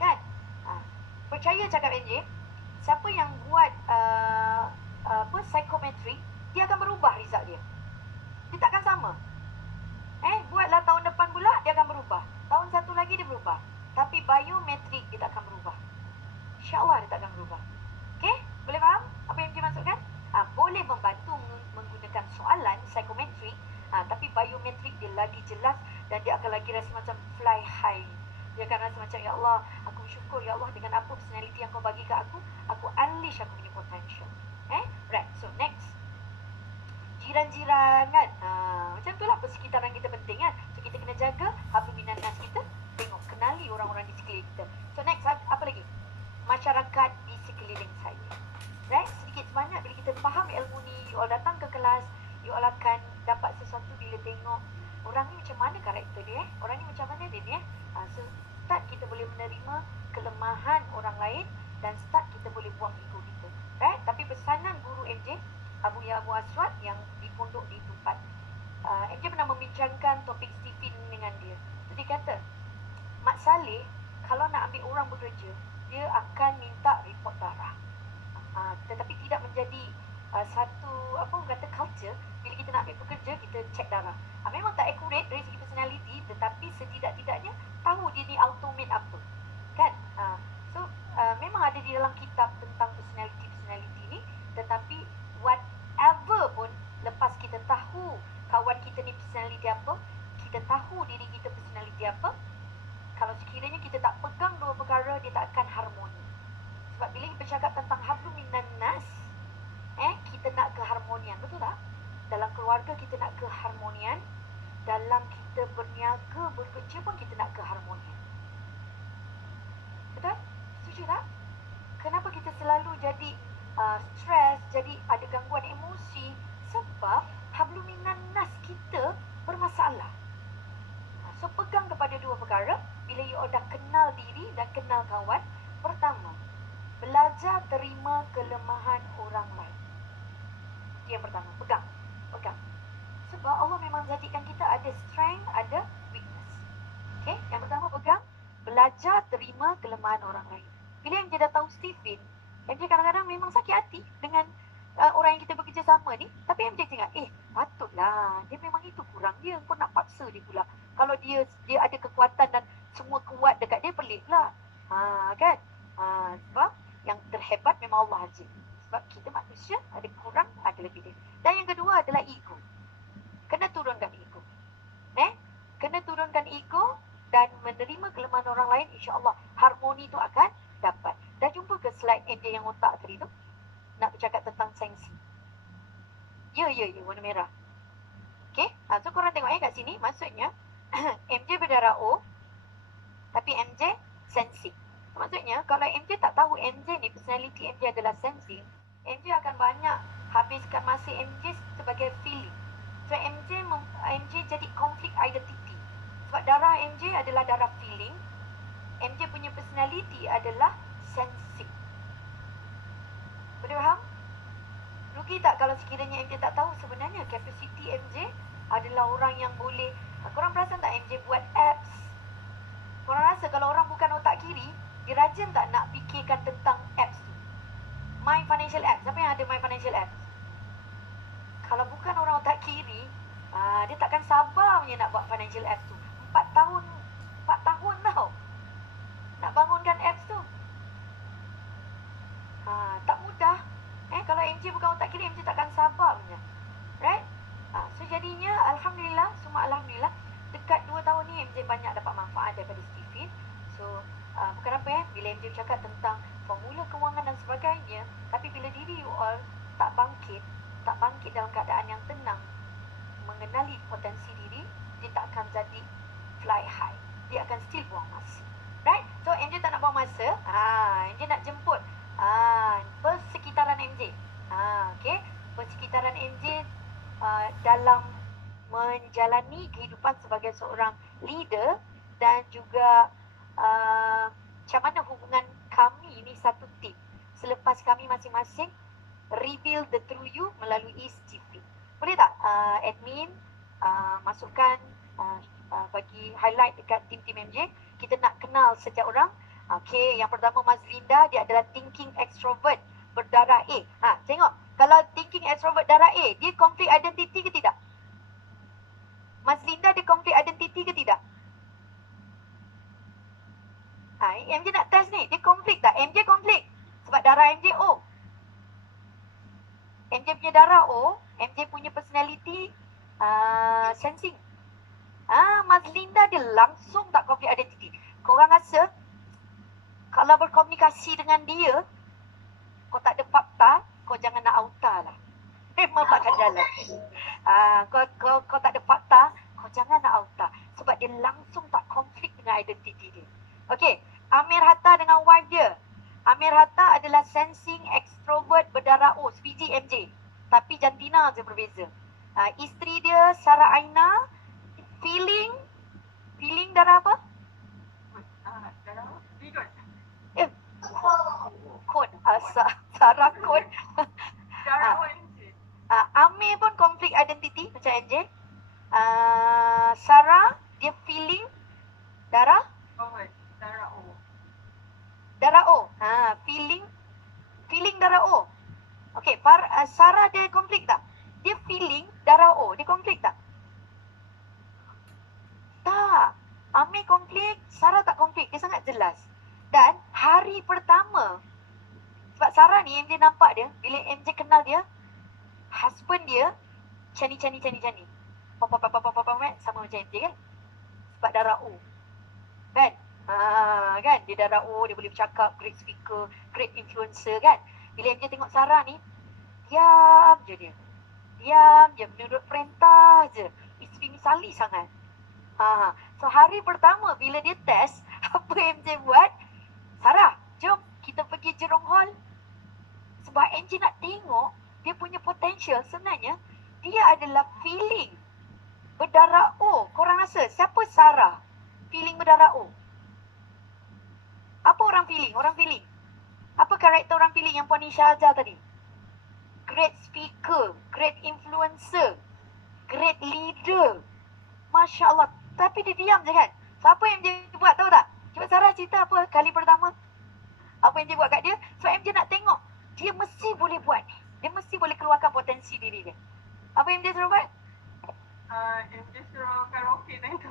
kan? Percaya cakap NJ, siapa yang buat psychometry, dia akan berubah result dia. Dia takkan sama. Buatlah tahun depan pula, dia akan berubah. Tahun satu lagi dia berubah. Tapi biometrik dia tak akan berubah. InsyaAllah dia tak akan berubah. Okay? Boleh faham apa yang dia maksudkan? Boleh membantu menggunakan soalan psikometrik, tapi biometrik dia lagi jelas dan dia akan lagi rasa macam fly high. Dia akan rasa macam, ya Allah, aku bersyukur ya Allah dengan apa personality yang kau bagi ke aku unleash aku punya potential. Right, so next. Jiran-jiran kan, macam tu lah persekitaran kita penting kan. So kita kena jaga hablum minan nas kita, tengok, kenali orang-orang di sekeliling kita. So next, apa lagi? Masyarakat di sekeliling saya. Right, sedikit sebanyak bila kita faham ilmu ni, you all datang ke kelas, you all akan dapat sesuatu bila tengok orang ni macam mana karakter dia, orang ni macam mana dia ni. So start kita boleh menerima kelemahan orang lain dan start kita boleh buang ego kita. Right, tapi pesanan guru MJ Abu Aswad yang di pondok di tempat, MJ pernah membincangkan topik Stephen dengan dia. So dia kata, Mak Saleh kalau nak ambil orang bekerja, dia akan minta report darah. Tetapi tidak menjadi satu apa orang kata culture. Bila kita nak ambil pekerja, kita cek darah. Memang tak accurate dari segi personality, tetapi setidak-tidaknya tahu dia ni automate apa, kan? So memang ada di dalam kitab tentang personality ni, tetapi whatever pun, lepas kita tahu kawan kita ni personality apa, kita tahu diri kita personality apa, kalau sekiranya kita tak pegang dua perkara, dia tak akan harmoni. Sebab bila kita bercakap tentang hablum minan nas, kita nak keharmonian, betul tak? Dalam keluarga kita nak keharmonian, dalam kita berniaga, bekerja pun kita nak keharmonian. Betul? Setuju tak? Kenapa kita selalu jadi stres, jadi ada gangguan emosi? Sebab hablum minan nas kita bermasalah. So pegang kepada dua perkara. Bila you dah kenal diri dan kenal kawan, pertama, belajar terima kelemahan orang lain. Yang pertama, pegang. Sebab Allah memang jadikan kita ada strength, ada weakness. Okay, yang pertama pegang, belajar terima kelemahan orang lain. Bila MJ dah tahu Stephen, MJ kadang-kadang memang sakit hati dengan orang yang kita bekerja sama ni. Tapi MJ cakap, patutlah, dia memang itu kurang dia, kau nak paksa dia pula. Kalau dia ada kekuatan dan semua kuat dekat dia, pelik pula. Kan? Sebab yang terhebat memang Allah Azim. Sebab kita manusia, ada kurang, ada lebih dia. Dan yang kedua adalah ego. Kena turunkan ego. Kena turunkan ego dan menerima kelemahan orang lain, insya-Allah harmoni tu akan dapat. Dah jumpa ke slide MJ yang otak tadi tu? Nak bercakap tentang sensi. Ya, warna merah. Okay, so korang tengok kat sini, maksudnya MJ berdarah O, tapi MJ sensi. Maksudnya kalau MJ tak tahu MJ ni, personality MJ adalah sensi, MJ akan banyak habiskan masa MJ sebagai feeling. So MJ jadi konflik identity. Sebab darah MJ adalah darah feeling, MJ punya personality adalah sensi. Boleh faham? Rugi tak kalau sekiranya MJ tak tahu sebenarnya capacity MJ adalah orang yang boleh. Korang perasan tak MJ buat apps? Korang rasa kalau orang bukan otak kiri, dia rajin tak nak fikirkan tentang apps tu? My Financial Apps. Siapa yang ada My Financial Apps? Kalau bukan orang otak kiri, dia takkan sabar punya nak buat financial apps tu. 4 tahun tau nak bangunkan apps tu. Tak mudah. Kalau MJ bukan otak kiri, MJ takkan sabar punya. Right? So jadinya alhamdulillah, semua alhamdulillah, dekat 2 tahun ni MJ banyak dapat manfaat daripada Stephen. So bukan apa bila MJ cakap tentang formula kewangan dan sebagainya, tapi bila diri you all tak bangkit dalam keadaan yang tenang, mengenali potensi diri, dia tak akan jadi fly high. Dia akan still buang masa. Right? So MJ tak nak buang masa, MJ nak jemput persekitaran MJ. Okay, persekitaran MJ dalam menjalani kehidupan sebagai seorang leader dan juga macam mana hubungan kami ni satu tim selepas kami masing-masing reveal the true you melalui CV. Boleh tak admin masukkan bagi highlight dekat tim-tim MJ. Kita nak kenal setiap orang. Okay, yang pertama Mas Linda, dia adalah thinking extrovert berdarah A. Tengok, kalau thinking extrovert darah A, dia konflik identity ke tidak? Mas Linda dia konflik identity ke tidak? MJ nak test ni, dia konflik tak? MJ konflik sebab darah MJ O. MJ punya darah O, MJ punya personality sensing. Mas Linda dia langsung tak konflik identity. Korang rasa kalau berkomunikasi dengan dia, kau tak ada fakta, kau jangan nak auta lah. Memang takkan jalan. Kau tak ada fakta, kau jangan nak auta. Sebab dia langsung tak konflik dengan identiti dia. Okey, Amir Hatta dengan wife dia. Amir Hatta adalah sensing extrovert berdarah O, sebiji MJ. Tapi jantina je berbeza. Isteri dia Sarah Aina, feeling darah apa? Kod. Sarah kod. Amir pun konflik identity macam MJ. Sarah dia feeling darah O. Darah O. Feeling darah O. Okey, Sarah dia konflik tak? Dia feeling darah O. Dia konflik tak? Tak. Amir konflik, Sarah tak konflik. Dia sangat jelas. Dan hari pertama, sebab Sarah ni MJ nampak dia, bila MJ kenal dia, husband dia cani. Sama macam MJ kan? Sebab darah O. Kan? Kan? Dia darah O, dia boleh bercakap, great speaker, great influencer kan? Bila MJ tengok Sarah ni, diam je dia. Diam je, menurut perintah je. Isteri misali sangat. So hari pertama bila dia test, apa MJ buat? Sarah, jom kita pergi Jurong Hall. Sebab MJ nak tengok dia punya potential. Sebenarnya dia adalah feeling berdarah O. Korang rasa siapa Sarah? Feeling berdarah O. Apa orang feeling? Orang feeling. Apa karakter orang feeling yang Puan Isha ajar tadi? Great speaker, great influencer, great leader. Masya Allah. Tapi dia diam je kan? So apa yang dia buat tahu tak? Cuba Sarah cerita apa kali pertama. Apa yang dia buat kat dia? So MJ nak tengok. Dia mesti boleh buat ni. Dia mesti boleh keluarkan potensi diri dia. Apa yang MJ suruh buat? MJ suruh karaoke dan tu.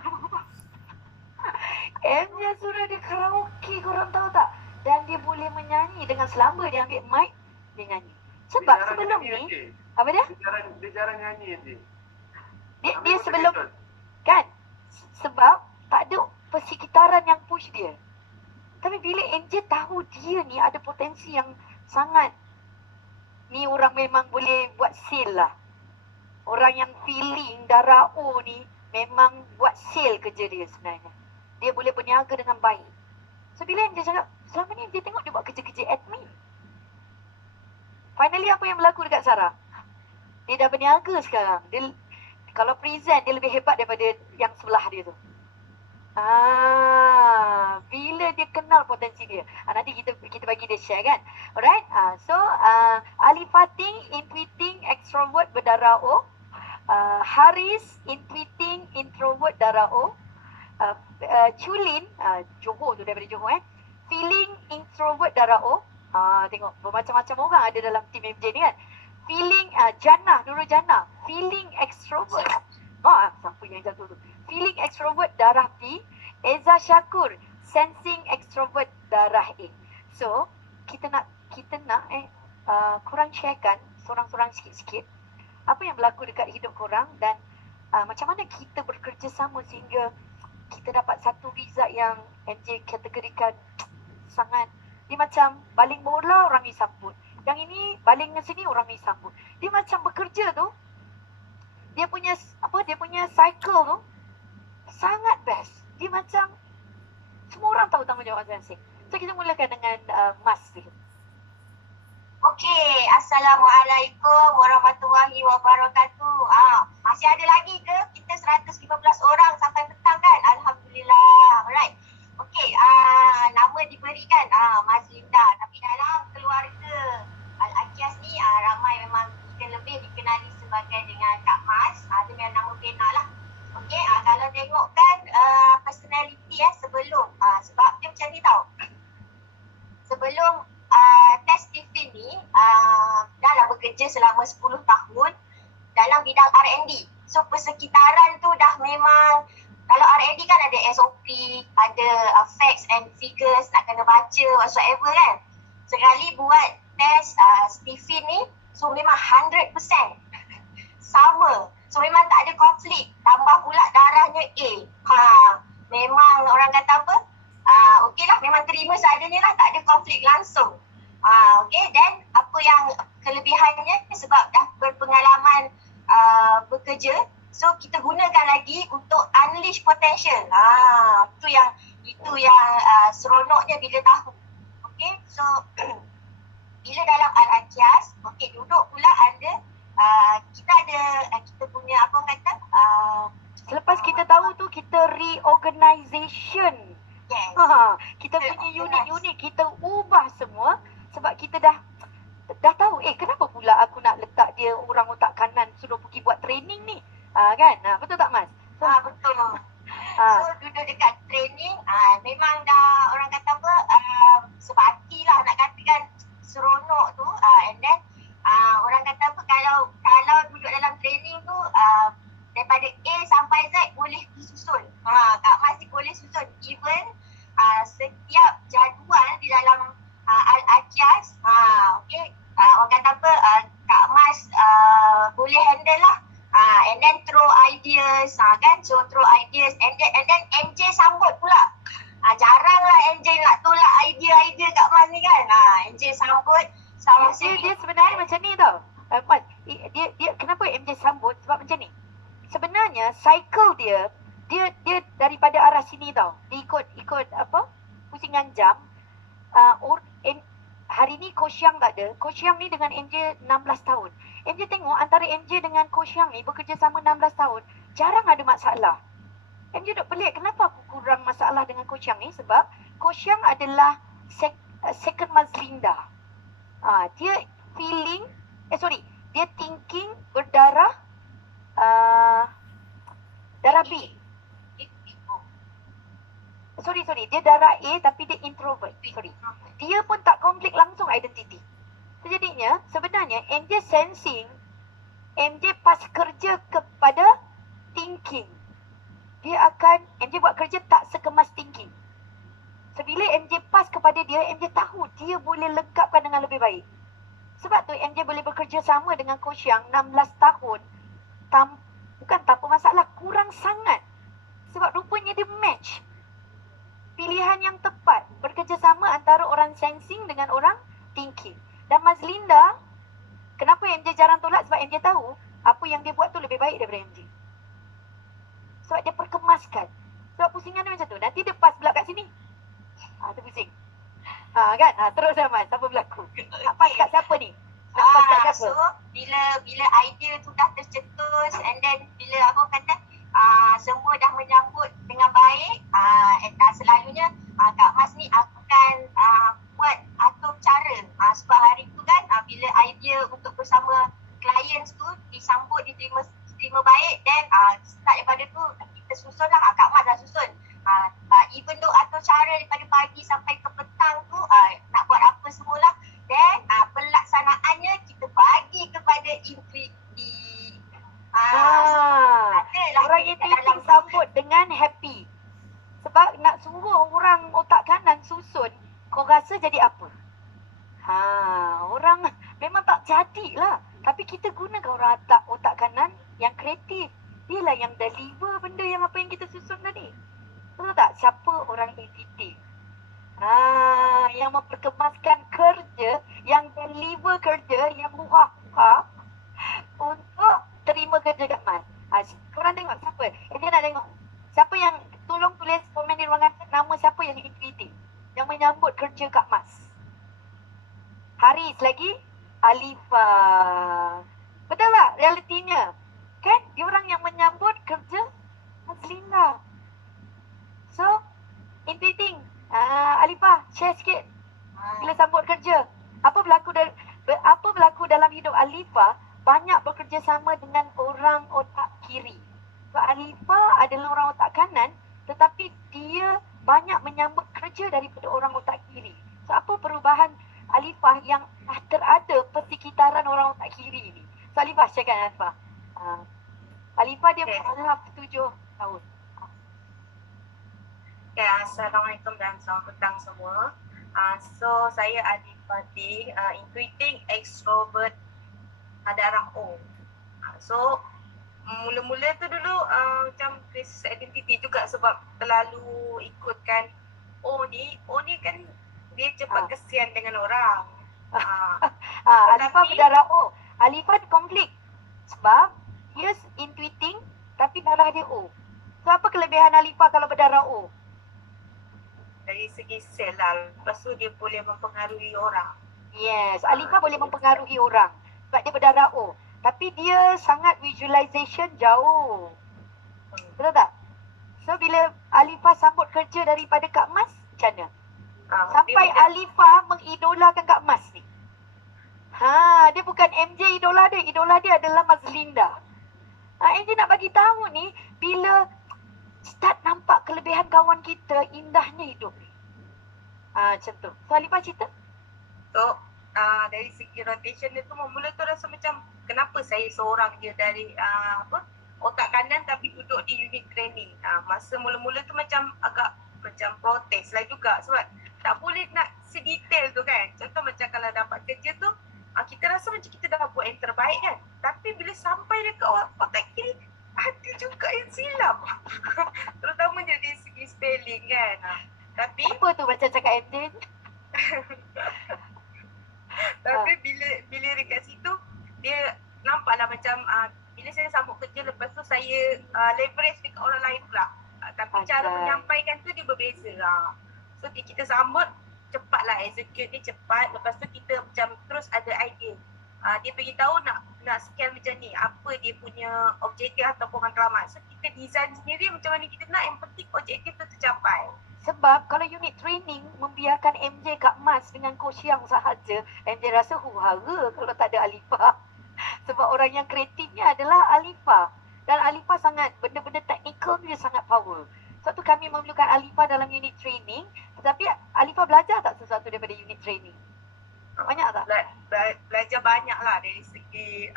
MJ suruh dia karaoke, korang tahu tak? Dan dia boleh menyanyi dengan selamba dia ambil mic, dia nyanyi. Sebab sebelum ni, apa dia? Dia jarang nyanyi MJ. Dia sebelum, kan? Sebab tak ada persekitaran yang push dia. Tapi bila MJ tahu dia ni ada potensi yang sangat, ni orang memang boleh buat sale lah. Orang yang feeling darah O ni memang buat sale kerja dia sebenarnya. Dia boleh berniaga dengan baik. So bila MJ cakap, selama ni MJ tengok dia buat kerja-kerja admin. Finally apa yang berlaku dekat Sarah? Dia dah berniaga sekarang. Dia kalau present dia lebih hebat daripada yang sebelah dia tu. Bila dia kenal potensi dia. Nanti kita bagi dia share kan. Alright. So Ali Fating intuiting extrovert berdarah O. Haris intuiting introvert darah O. Chulin Johor tu, daripada Johor feeling introvert darah O. Tengok bermacam-macam orang ada dalam tim MJ ni kan. Feeling Jannah, Nurul Jannah, feeling extrovert. Siapa yang jatuh tu? Feeling extrovert darah P. Eza Syakur, sensing extrovert darah A. So, kita nak korang sharekan sorang-sorang sikit-sikit apa yang berlaku dekat hidup korang dan macam mana kita bekerjasama sehingga kita dapat satu result yang MJ kategorikan sangat. Dia macam baling bola orang ni sambut. Yang ini baling ke sini orang ni sambut. Dia macam bekerja tu, dia punya cycle tu sangat best. Dia macam semua orang tahu tanggungjawab masing-masing. So kita mulakan dengan Mas dulu. Okey, Assalamualaikum warahmatullahi wabarakatuh. Masih ada lagi ke kita 115 orang sampai petang kan? nama diberikan Mazlinda. Tapi dalam keluarga Al-Aqias ni ramai memang kita lebih dikenali sebagai dengan Kak Mas. Dia memang nama pena lah. Okey, kalau tengokkan personality sebelum sebab dia macam ni tau. Sebelum Tess Tiffin ni dah lah bekerja selama 10 tahun dalam bidang R&D. So persekitaran tu dah memang, kalau R&D kan ada SOP, ada facts and figures, nak kena baca whatsoever kan. Sekali buat test Stephen ni, so memang 100% sama. So memang tak ada konflik. Tambah pula darahnya A. Memang orang kata apa? Okey lah, memang terima seadanya lah, tak ada konflik langsung. Okay, then apa yang kelebihannya sebab dah berpengalaman bekerja, so kita gunakan lagi untuk unleash potential. Itu yang seronoknya bila tahu. Okay, so bila dalam Al-Aqias, okay, duduk pula ada kita punya apa kata Selepas kita tahu tu, kita reorganization. yes. Kita punya unit-unit kita ubah semua sebab kita dah tahu kenapa pula aku nak letak dia orang otak kanan suruh pergi buat training ni. Kan? Betul tak Mas? So, Betul. So duduk dekat training, memang dah orang kata apa, sebati lah nak katakan seronok tu. And then orang kata apa, kalau duduk dalam training tu, daripada A sampai Z boleh disusun. Kak Mas boleh susun. Even setiap jadual di dalam Al-Aqias, okay, orang kata apa, Kak Mas boleh handle lah. And then throw ideas, kan, so throw ideas and then MJ sambut pula. Jarang lah MJ nak tolak idea-idea Kak Mas ni kan. MJ sambut sama dia sebenarnya macam ni tau. Mas, dia kenapa MJ sambut? Sebab macam ni. Sebenarnya cycle dia daripada arah sini tau. Dia ikut apa? Pusingan jam. Hari ni Kosyang tak ada. Kosyang ni dengan MJ 16 tahun. MJ tengok antara MJ dengan Kosyang ni bekerja sama 16 tahun. Jarang ada masalah. MJ duk pelik kenapa aku kurang masalah dengan Kosyang ni. Sebab Kosyang adalah second Mazlinda. Dia dia thinking berdarah darah B. Sorry, dia darah A tapi dia introvert. Dia pun tak konflik langsung identiti. So, jadinya sebenarnya MJ sensing, MJ pas kerja kepada thinking. MJ buat kerja tak sekemas thinking. So, bila MJ pas kepada dia, MJ tahu dia boleh lengkapkan dengan lebih baik. Sebab tu MJ boleh bekerja sama dengan Kosyang 16 tahun. Bukan tanpa masalah, kurang sangat. Sebab rupanya dia match. Pilihan yang tepat bekerjasama antara orang sensing dengan orang thinking. Dan Mazlinda, kenapa MJ jarang tolak? Sebab MJ tahu apa yang dia buat tu lebih baik daripada MJ. Sebab dia perkemaskan. Sebab pusingan dia macam tu. Nanti dia pas pula kat sini. Tu pusing. Kan? Terus Mas, siapa berlaku? Nak pas kat siapa ni? Nak pas kat siapa? So, bila idea tu dah tercetus and then bila apa kata, semua dah menyambut dengan baik, selalunya Kak Mas ni akan buat atur cara. Sebab hari tu kan bila idea untuk bersama clients tu disambut, diterima baik, then start daripada tu kita susun lah. Kak Mas dah susun. Even though atur cara daripada pagi sampai ke petang tu nak buat apa semualah, then pelaksanaannya kita bagi kepada integriti. Orang integriti sambut dengan happy. Sebab nak suruh orang otak kanan susun, kau rasa jadi apa? Orang memang tak jadilah. Tapi kita gunakan orang otak kanan yang kreatif. Dialah yang deliver benda yang apa yang kita susun tadi. Betul tak? Siapa orang integriti? Yang memperkemaskan kerja, yang deliver kerja, yang buah-buah untuk terima kerja kat Mas. Korang tengok siapa? Dia nak tengok siapa yang tolong tulis komen di ruangan nama siapa yang integriti, yang menyambut kerja kat Mas. Haris lagi, Alifa. Betul tak realitinya? Kan? Dia orang yang menyambut kerja Mazlinda. So, integrating. Alifah, share sikit bila sambut kerja. Apa berlaku dalam hidup Alifah? Banyak bekerja sama dengan orang otak kiri. So Alifah adalah orang otak kanan, tetapi dia banyak menyambut kerja daripada orang otak kiri. So apa perubahan Alifah yang terada persekitaran orang otak kiri ni? So Alifah, sharekan Alifah. Alifah dia mualaf 7 tahun. Assalamualaikum dan selamat petang semua. So saya Adi Fatih, intuiting extrovert darah O. So mula-mula tu dulu macam krisis identity juga sebab terlalu ikutkan O ni kan dia cepat kesian dengan orang. Alifah berdarah O. Alifah konflik sebab dia intuiting tapi darah dia O. So apa kelebihan Alifah kalau berdarah O? Dari segi sel lah. Lepas tu dia boleh mempengaruhi orang. Yes, Alifah boleh mempengaruhi orang sebab dia berdarah O. Tapi dia sangat visualization jauh. Betul tak? So bila Alifah sambut kerja daripada Kak Mas, macam mana? Sampai Alifah mengidolakan Kak Mas ni. Dia bukan MJ idola dia adalah Mas Linda. MJ nak bagi tahu ni, bila start nampak kelebihan kawan kita, indahnya hidup ni. Macam tu. So Alifah cerita? So dari segi rotation dia tu mula tu rasa macam kenapa saya seorang je dari otak kanan tapi duduk di unit training. Masa mula-mula tu macam agak macam protes lah juga sebab tak boleh nak sedetail tu kan. Contoh macam kalau dapat kerja tu kita rasa macam kita dah buat yang terbaik kan. Tapi bila sampai dekat otak kiri ada juga yang silap. Terutamanya dari segi spelling kan. Tapi apa tu macam cakap MJ? Tapi bila dekat situ dia nampaklah macam bila saya sambut kerja lepas tu saya leverage dekat orang lain pula. Tapi cara menyampaikan tu dia berbeza lah. So kita sambut cepatlah, execute dia cepat. Lepas tu kita macam terus ada idea. Dia beritahu nak scale macam ni, apa dia punya objektif ataupun matlamat. So kita design sendiri macam mana kita nak, yang penting objektif tu tercapai. Sebab kalau unit training membiarkan MJ Kak Mas dengan Coach Yang sahaja, MJ rasa huru-hara kalau tak ada Alifah. Sebab orang yang kreatifnya adalah Alifah. Dan Alifah sangat, benda-benda teknikal dia sangat power. Sebab tu kami memerlukan Alifah dalam unit training. Tetapi Alifah belajar tak sesuatu daripada unit training? Banyak tak? Belajar banyak lah dari segi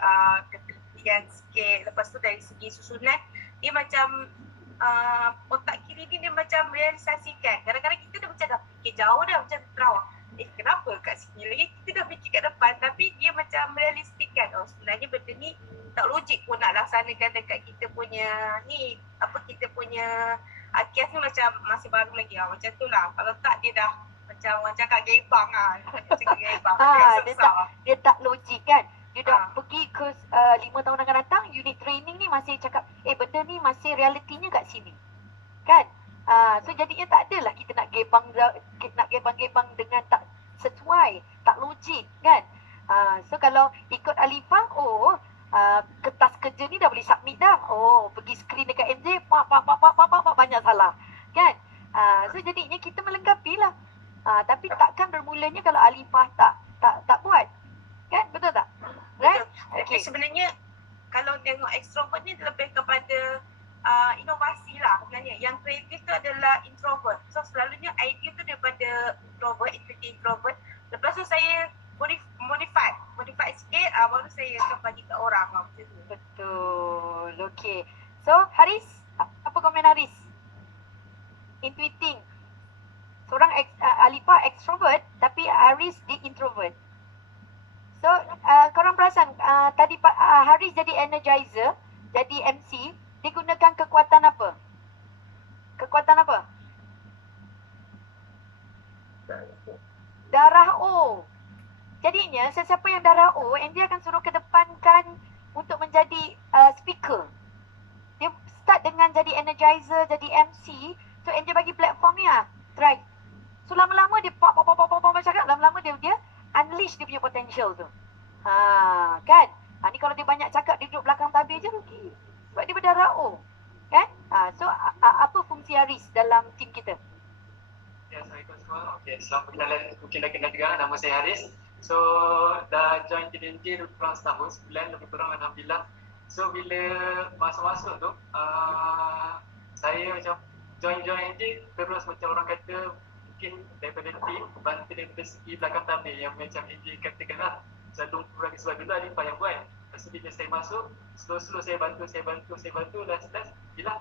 ketelitian sikit. Lepas tu dari segi susunan, dia macam otak kiri ni dia macam realisasikan. Kadang-kadang kita dah macam dah fikir jauh dah, macam terawang. Kenapa kat sini lagi kita dah fikir kat depan, tapi dia macam realistik kan. Sebenarnya benda ni tak logik pun nak laksanakan dekat kita punya ni, kita punya kias ni macam masih baru lagi lah. Macam tu lah. Kalau tak dia dah macam orang cakap gebang lah. Dia tak logik kan. Dia dah pergi ke 5 tahun akan datang, unit training ni masih cakap, benda ni masih realitinya kat sini. Kan? So jadinya tak adalah kita nak gebang-gebang dengan tak sesuai, tak logik kan. So kalau ikut Alifah, kertas kerja ni dah boleh submit dah. Pergi screen dekat MJ, banyak salah. Kan? So jadinya kita melengkapi lah. Tapi takkan bermulanya kalau Alifah tak buat. Kan? Betul tak? Right? Okay. Sebenarnya kalau tengok extrovert ni lebih kepada inovasi lah sebenarnya. Yang kreatif tu adalah introvert. So selalunya idea tu daripada introvert. Lepas tu saya modify sikit, baru saya akan bagi ke orang lah macam tu. Betul. Okay. So Haris, apa komen Haris? Intuiting. Seorang Alifah extrovert tapi Haris di introvert. So korang perasan tadi Haris jadi energizer, jadi MC, dia gunakan kekuatan apa? Kekuatan apa? Darah O. Jadinya sesiapa yang darah O, dia akan suruh kedepankan untuk menjadi speaker. Dia start dengan jadi energizer, jadi MC. So dia bagi platform ni try. So lama-lama dia cakap, lama-lama dia unleash dia punya potential tu. Kan? Ni kalau dia banyak cakap, dia duduk belakang tabir je rugi. Sebab dia berdarah O. Kan? So apa fungsi Haris dalam tim kita? Ya, Assalamualaikum semua. Okey, selamat perkenalan. Mungkin dah kenal juga, nama saya Haris. So, dah join KDNJ lebih kurang setahun, sebulan lebih kurang alhamdulillah. So, bila masuk-masuk tu, saya macam join je terus macam orang kata mungkin daripada tim, bantu daripada segi belakang tabir yang macam NJ katakanlah selalu kurang sebab dulu Alifah yang buat. Lepas tu bila saya masuk, slow-slow saya bantu, last yelah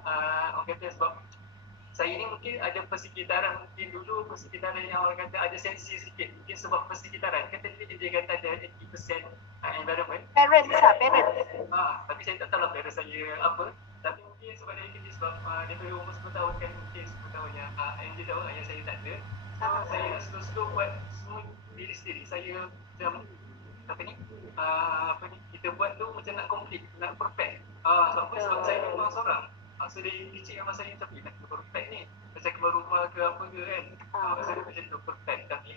orang kata sebab saya ni mungkin ada persekitaran, mungkin dulu persekitaran yang orang kata ada sensi sikit, mungkin sebab persekitaran kata dia kata ada 80% environment Parents lah, parents. tapi saya tak tahu lah parents saya apa, tapi mungkin sebab dari kerja sebab daripada umur 10 tahun kan, mungkin 10 tahun yang dia tahu ayah saya tak ada, so saya slow-slow buat semua diri sendiri. Saya macam kita buat tu macam nak complete, nak perfect. Sebab apa? Sebab saya memang seorang. So dari kecil memang saya tapi nak perfect ni. Macam keluar rumah ke apa ke kan. Saya macam tu perfect. Tapi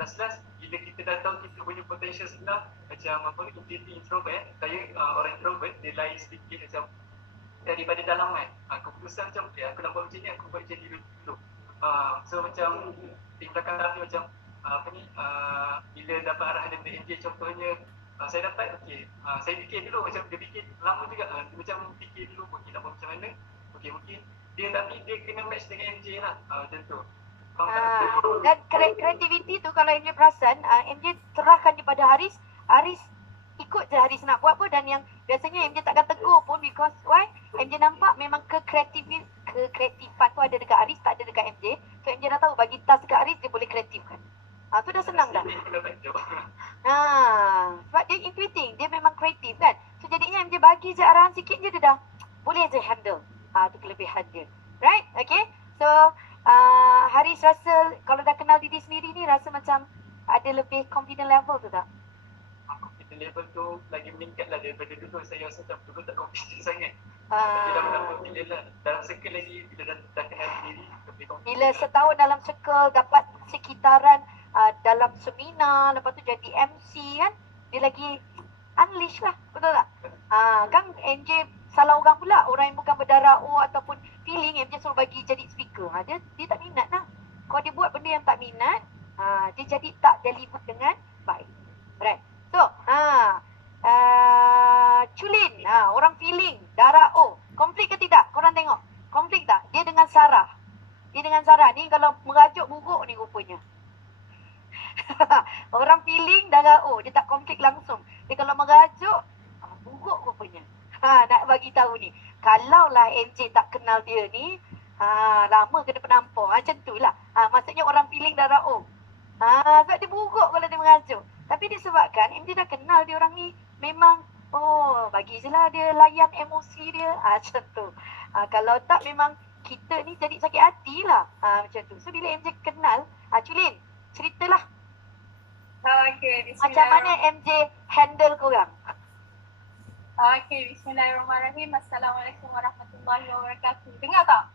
last bila kita dah tahu kita punya potential sebenar, macam apa ni, introvert. Saya orang introvert, dia lain sedikit macam daripada dalam kan. Keputusan macam aku nak buat macam ni, aku buat macam ni dulu. So macam di belakang tapi macam bila dapat arahan daripada MJ contohnya, saya dapat saya fikir dulu macam dia fikir lama juga, macam fikir dulu nak buat macam mana, mungkin dia tapi dia kena match dengan MJ lah, macam tu. Dan kreativiti tu kalau MJ perasan, MJ serahkan kepada Haris, Haris ikut je Haris nak buat apa, dan yang biasanya MJ takkan tegur pun because why? MJ nampak memang kekreatifan tu ada dekat Haris, tak ada dekat MJ. So MJ dah tahu bagi task dekat Haris dia boleh kreatifkan. Tu dah senang dah. Sebab dia intuiting, dia memang kreatif kan. So jadinya MJ bagi je arahan sikit je dia dah boleh je handle. Tu kelebihan dia. Right? Okay. So Haris rasa kalau dah kenal diri sendiri ni rasa macam ada lebih confident level tu tak? Confident level tu lagi meningkat lah daripada dulu. Saya rasa dulu tak confident sangat. Tapi dah bila dalam circle lagi, bila dah kenal diri lebih confident. Bila setahun dalam circle dapat sekitaran dalam seminar, lepas tu jadi MC kan, dia lagi unleash lah, betul tak? Kan MJ salah orang pula, orang yang bukan berdarah O ataupun feeling, MJ suruh bagi jadi speaker. Dia tak minat lah. Kalau dia buat benda yang tak minat, dia jadi tak deliver dengan baik. Right. So, Culin, orang feeling, darah O. Konflik ke tidak? Korang tengok. Konflik tak? Dia dengan Sarah. Ni kalau merajuk buruk ni rupanya. Orang feeling darah O, dia tak konflik langsung. Dia kalau merajuk buruk rupanya. Nak bagi tahu ni. Kalaulah MJ tak kenal dia ni, lama kena penampung. Macam tu lah. Maksudnya orang feeling darah O. Sebab dia buruk kalau dia merajuk. Tapi disebabkan MJ dah kenal dia orang ni, memang bagi je lah dia layan emosi dia. Macam tu. Kalau tak memang kita ni jadi sakit hati lah. Macam tu. So bila MJ kenal, Culin, ceritalah. Okay, Macam mana MJ handle korang? Okay, bismillahirrahmanirrahim. Assalamualaikum warahmatullahi wabarakatuh. Dengar tak?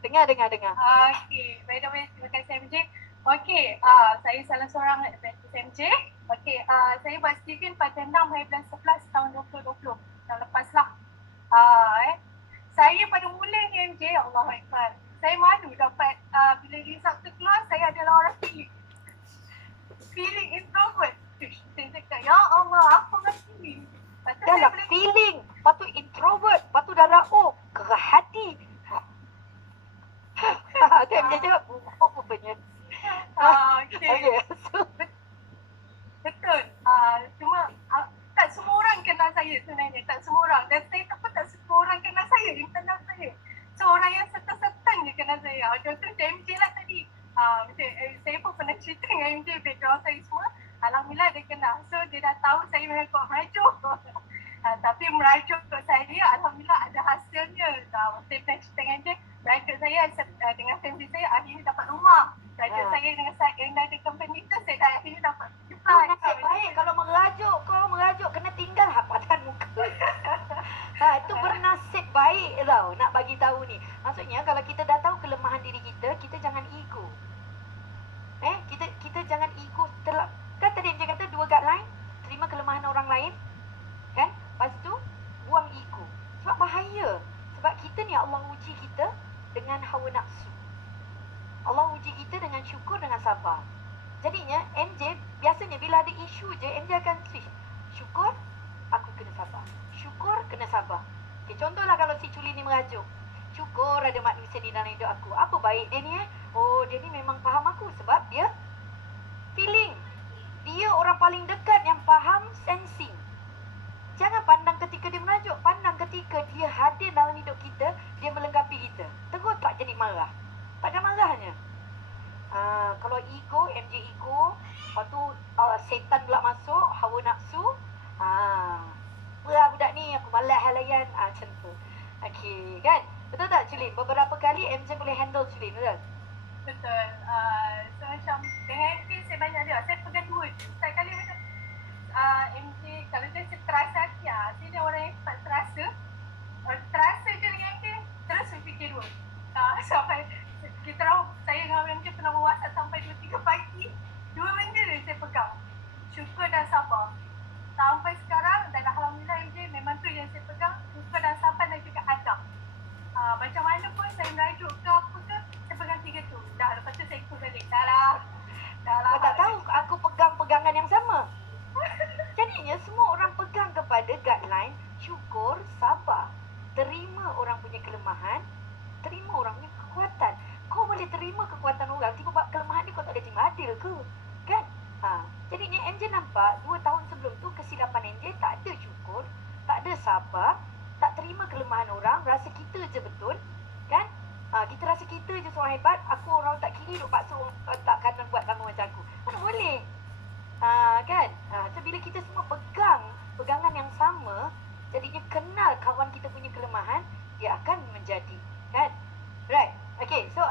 Dengar. Okay, by the way, terima kasih MJ. Okay, saya salah seorang apprentice MJ. Okay, saya buat Stephen pada 6 hari bulan 11 tahun 2020. Tahun lepas lah. Saya pada mula ni MJ, Allahuakbar. Saya malu dapat bila result tu keluar, saya adalah orang feeling introvert. Saya cakap, ya Allah, apa rasa ni? Dalam feeling, lepas tu introvert, lepas tu darah O, kerah hati. Tu MJ cakap, buruk rupanya. Okay. Betul. Cuma tak semua orang kenal saya sebenarnya. Tak semua orang. Dan saya tak semua orang kenal saya, internal saya. So orang yang serta-serta je kenal saya. Contoh MJ lah tadi. Saya pun pernah cerita dengan MJ background saya semua. Alhamdulillah dia kenal. So dia dah tahu saya memang kuat merajuk. Tapi merajuk untuk saya, Alhamdulillah ada hasilnya. Saya pernah cerita dengan dia, merajuk saya dengan family saya akhirnya dapat rumah. Merajuk saya dengan ada company tu, saya dah akhirnya dapat reply. Nasib baik kalau merajuk kena tinggal hapatan muka. Itu bernasib baik tau nak bagi tahu ni. Maksudnya kalau kita dah tahu kelemahan diri kita, kita jangan ego. Kita jangan ego. Kan tadi dia kata 2 guideline, terima kelemahan orang lain. Kan? Lepas tu buang ego. Sebab bahaya. Sebab kita ni Allah uji kita dengan hawa nafsu. kita dengan syukur dengan sabar. Jadinya MJ biasanya bila ada isu je, MJ akan switch. Syukur, aku kena sabar. Syukur, kena sabar. Okay, contohlah kalau si Culi ni merajuk. Syukur ada manusia di dalam hidup aku. Apa baik dia ni Oh, dia ni memang faham aku sebab dia feeling. Dia orang paling dekat yang faham sensing. Jangan pandang ketika dia merajuk. Pandang ketika dia hadir dalam hidup kita, dia melengkapi kita. Tegur tak jadi marah. Takkan marahnya. Kalau ego, MJ ego, lepas tu setan pula masuk, hawa nafsu. Budak ni aku malas halayan. Macam tu. Okey, kan? Betul tak Culin? Beberapa kali MJ boleh handle Culin, betul? Betul. So macam dengan MJ saya banyak dia. Saya pegang dua je. Setiap kali macam MJ, kalau saya terasa saya ni orang yang cepat terasa. Terasa je dengan MJ, terus saya fikir dua. Sampai kita tahu saya dengan MJ pernah berwhatsapp sampai 2-3 pagi. Dua benda je saya pegang. Syukur dan sabar. Sampai sekarang dan alhamdulillah MJ memang tu yang saya pegang. Syukur dan sabar dan juga adab. Macam mana pun saya merajuk ke apa ke, saya pegang 3 tu. Dah lepas tu saya ikut balik. Dah lah. Kau tak tahu aku pegang pegangan yang sama. Jadinya semua orang pegang kepada guideline syukur, sabar. Terima orang punya kelemahan, terima orang punya kekuatan. Kau boleh terima kekuatan orang, tiba kelemahan dia kau tak boleh terima, adil ke? Kan? Jadinya MJ nampak 2 tahun sebelum tu kesilapan MJ tak ada syukur, tak ada sabar, tak terima kelemahan orang, rasa kita je betul. Kan? Kita rasa kita je seorang hebat, aku orang tak kiri duk paksa tak kanan buat sama macam aku. Mana boleh? Kan? So bila kita semua pegang pegangan yang sama, jadinya kenal kawan kita punya kelemahan, dia akan menjadi. Kan? Right. Okay, so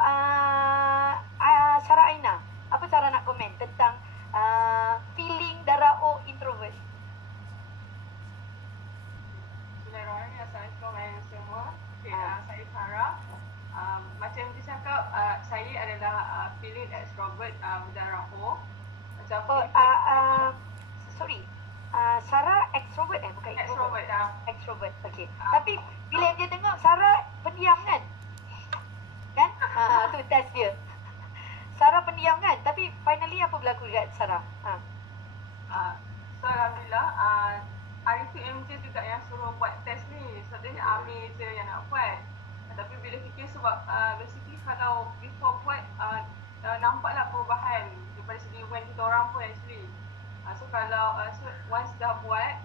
Sarah Aina, apa Sarah nak komen tentang feeling darah O introvert? Bismillahirrahmanirrahim. Assalamualaikum semua. Okay, saya Sarah. Macam dia cakap, saya adalah feeling extrovert darah O. Macam sorry. Sarah extrovert bukan extrovert. Extrovert. Okay. Tapi bila dia tengok Sarah pendiam kan? Kan? Tu test dia. Sarah pendiam kan? Tapi finally apa berlaku dekat Sarah? So alhamdulillah, hari tu MJ juga yang suruh buat test ni. Sebenarnya Amir je yang nak buat. Tapi bila fikir sebab basically kalau before buat nampaklah perubahan daripada segi when kita orang pun actually. So kalau once dah buat,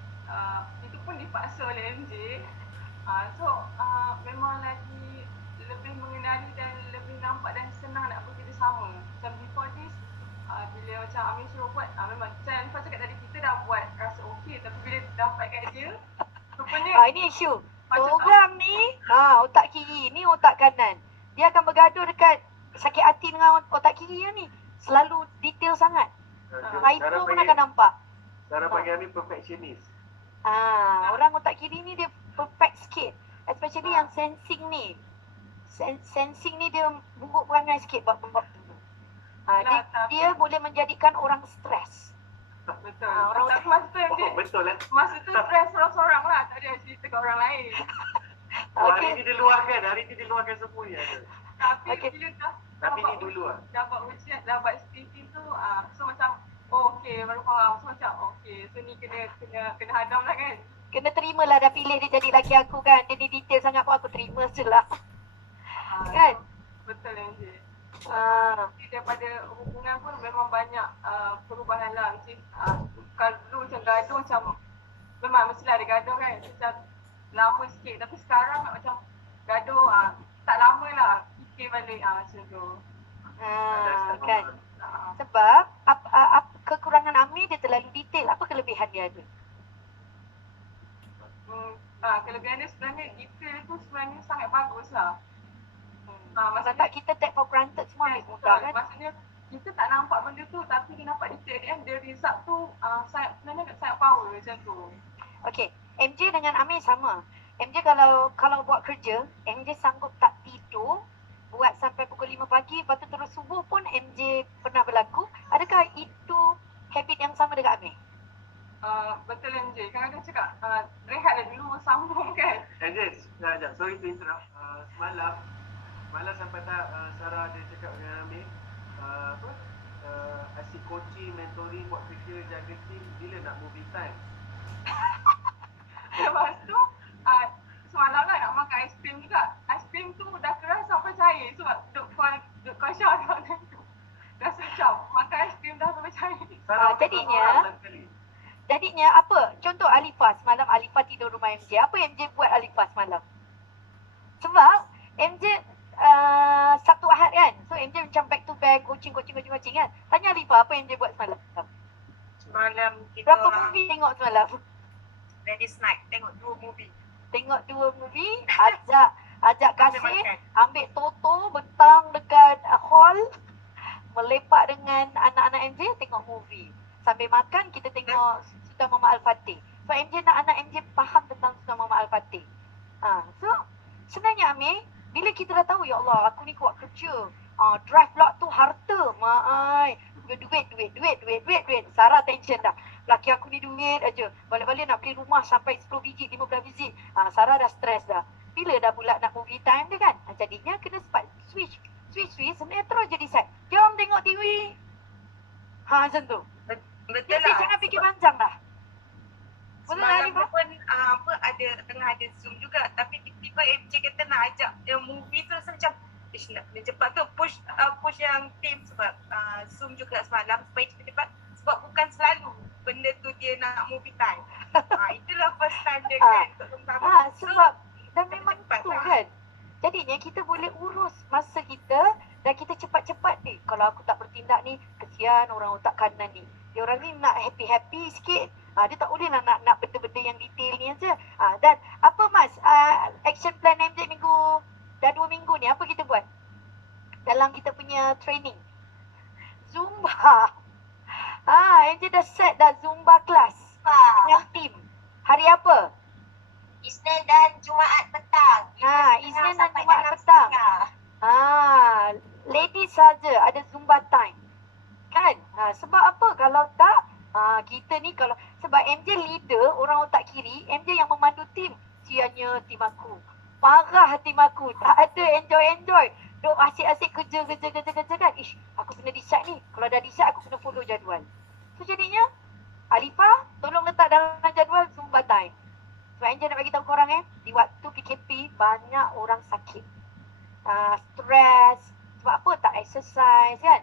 itu pun dipaksa oleh MJ. Memang lagi lebih mengenali dan lebih nampak dan senang nak bekerja sama. Macam before this, bila macam Amir suruh buat, memang macam Kau cakap tadi kita dah buat rasa okey, tapi bila dapat kat dia, rupanya ini isu. Orang ni, otak kiri, ni otak kanan. Dia akan bergaduh dekat sakit hati dengan otak kiri ni. Selalu detail sangat. Hypo pun akan nampak. Sarah panggil ni perfectionist. Orang otak kiri ni dia perfect sikit. Especially yang sensing ni. Sensing ni dia buruk perangai sikit buat tu. Dia boleh menjadikan orang stres. Betul. Tapi masa tu MJ, Betul lah. masa tu stres sorang-sorang lah, tak ada cerita kat orang lain. Hari ni dia luahkan semuanya. Tapi bila dah Tapi ni dulu dah buat ujian, dah buat speaking tu, so macam okey, baru faham. So macam okey, so ni kena hadam lah kan. Kena terima lah, dah pilih dia jadi laki aku kan. Dia ni detail sangat pun aku terima je lah. Kan? Betul MJ. Ah. Daripada hubungan pun memang banyak perubahan lah. Kalau dulu macam gaduh macam memang mestilah ada gaduh kan, macam lama sikit. Tapi sekarang macam gaduh tak lama lah, fikir balik macam tu. Kan? Sebab kekurangan Amir dia terlalu detail. Apa kelebihan dia ada? Kelebihan dia sebenarnya detail tu sebenarnya sangat bagus lah. Masa tak kita take for granted semua ambil mudah kan? Maksudnya kita tak nampak benda tu tapi dia nampak detail dia, the result tu sebenarnya sangat power macam tu. Okay, MJ dengan Amir sama. MJ kalau buat kerja, MJ sanggup tak tidur, buat sampai pukul 5 pagi, lepas tu terus subuh pun MJ pernah berlaku. Adakah itu habit yang sama dengan Amir? Betul MJ, kadang-kadang cakap rehatlah dulu sambung kan. MJ, sekejap, sorry to interrupt. Semalam sampai tak Sarah ada cakap dengan Amir, apa asyik coaching, mentoring, buat kerja, jaga team, bila nak movie time? Lepas tu semalam lah nak makan aiskrim juga. Aiskrim tu dah keras sampai cair sebab duk call Syah tu. Dah sejam makan aiskrim dah sampai cair. Jadinya apa? Contoh Alifah, semalam Alifah tidur rumah MJ. Apa MJ buat Alifah semalam? Sebab MJ Sabtu Ahad kan. So MJ macam back to back, coaching kan. Tanya Alifah apa MJ buat semalam? Semalam kita Berapa movie tengok semalam? ladies night, tengok 2 movie. Tengok 2 movie, ajak kasih, makan. ambil Toto, betang dekat hall, melepak dengan anak-anak MJ, tengok movie. Sambil makan, kita tengok Sudah Mama Al-Fatih. So MJ nak anak MJ faham tentang Sudah Mama Al-Fatih. So sebenarnya Amir, bila kita dah tahu, ya Allah, aku ni kuat kerja, drive lot tu harta, duit. Sarah tension dah. Laki aku ni duit aja. Balik-balik nak beli rumah sampai 10 biji, 15 biji. Sarah dah stres dah. Bila dah pula nak movie time dia kan? Jadinya kena sempat switch, sinetron je decide. Jom tengok TV. Macam tu. Betul Jadi lah. jangan fikir panjang dah. Betul lah Semalam Alifah? pun tengah ada Zoom juga, tapi tiba-tiba MJ kata nak ajak yang movie tu, rasa macam nak kena cepat ke push yang team sebab Zoom juga semalam supaya cepat-cepat, sebab bukan selalu benda tu dia nak movie time. Itulah first time dia kan untuk sama. Sebab dan memang cepat tu lah. kan. Jadinya kita boleh urus masa kita dan kita cepat-cepat ni. Kalau aku tak bertindak ni, kesian orang otak kanan ni. Dia orang ni nak happy-happy sikit. Dia tak boleh lah nak benda-benda yang detail ni aja. Dan apa Mas, action plan MJ dah 2 minggu ni, apa kita buat? Dalam kita punya training. Zumba. MJ dah set dah Zumba class. Dengan team. Hari apa? Isnin dan Jumaat petang. Isnin dan Jumaat petang. Ladies saja ada Zumba time. Kan? Sebab apa? Kalau tak, kita ni kalau sebab MJ leader, orang otak kiri, MJ yang memandu tim. Sianya tim aku. Parah tim aku. Tak ada enjoy. Duk asyik-asyik kerja kan. Aku kena decide ni. Kalau dah decide, aku kena follow jadual. So jadinya, Alifah, tolong letak dalam jadual Zumba time. Sebab MJ nak bagi tahu korang di waktu PKP, banyak orang sakit. Stres. Sebab apa? Tak exercise kan.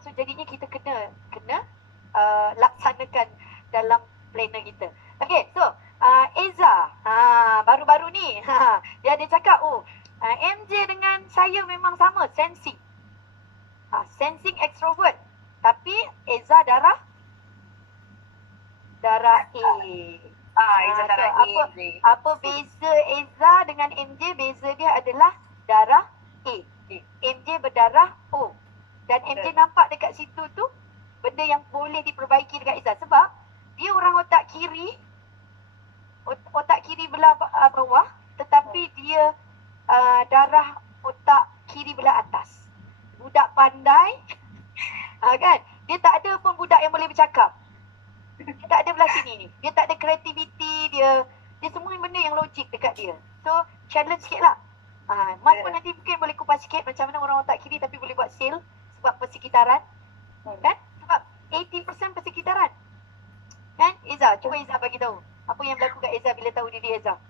So jadinya kita kena laksanakan dalam planner kita. Okay, so Eza, baru-baru ni dia ada cakap, MJ dengan saya memang sama, sensing. Sensing extrovert. Tapi Eza darah A. Eza darah A. Apa beza Eza dengan MJ? Beza dia adalah darah A. MJ berdarah O. Dan MJ nampak dekat situ tu benda yang boleh diperbaiki dekat Eza. Sebab dia orang otak kiri belah bawah, tetapi dia darah otak kiri belah atas. Budak pandai kan? Dia tak ada pun budak yang boleh bercakap. Dia tak ada belah sini ni. Dia tak ada kreativiti, dia semua benda yang logik dekat dia. So challenge sikit lah. Mas pun nanti mungkin boleh kupas sikit macam mana orang otak kiri tapi boleh buat sale sebab persekitaran. Kan? Sebab 80% persekitaran. Kan? Eza, cuba Eza bagi tahu. Apa yang berlaku kat Eza bila tahu diri Eza?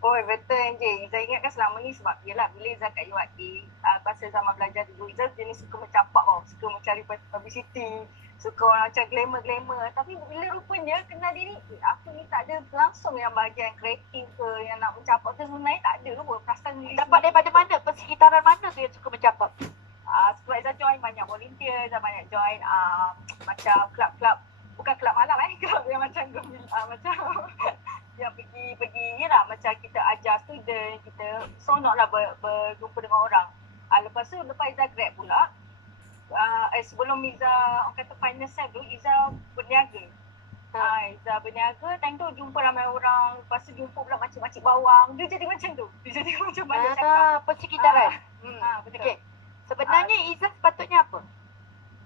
Betul MJ. Izzah ingat kan selama ni sebab yelah bila Izzah kat UAE, pasal zaman belajar dulu, Izzah jenis suka mencapak suka mencari publicity, suka orang macam glamour. Tapi bila rupanya kenal diri, aku ni tak ada langsung yang bahagian kreatif ke, yang nak mencapak tu sebenarnya tak ada lupa perasaan diri. Dapat daripada mana? Persekitaran mana tu yang suka mencapak? Sebab Izzah join banyak volunteer, Izzah banyak join macam klub-klub, bukan klub malam klub yang macam macam yang pergi yelah macam kita ajar student, kita seronok lah berjumpa dengan orang. Lepas Izzah grad pula, sebelum Izzah orang kata final sem tu, Izzah berniaga. Izzah berniaga, time tu jumpa ramai orang, lepas tu jumpa pula makcik-makcik bawang. Dia jadi macam tu. Dia jadi macam mana cakap. Persekitaran. Betul. Okay. Sebenarnya Izzah sepatutnya apa?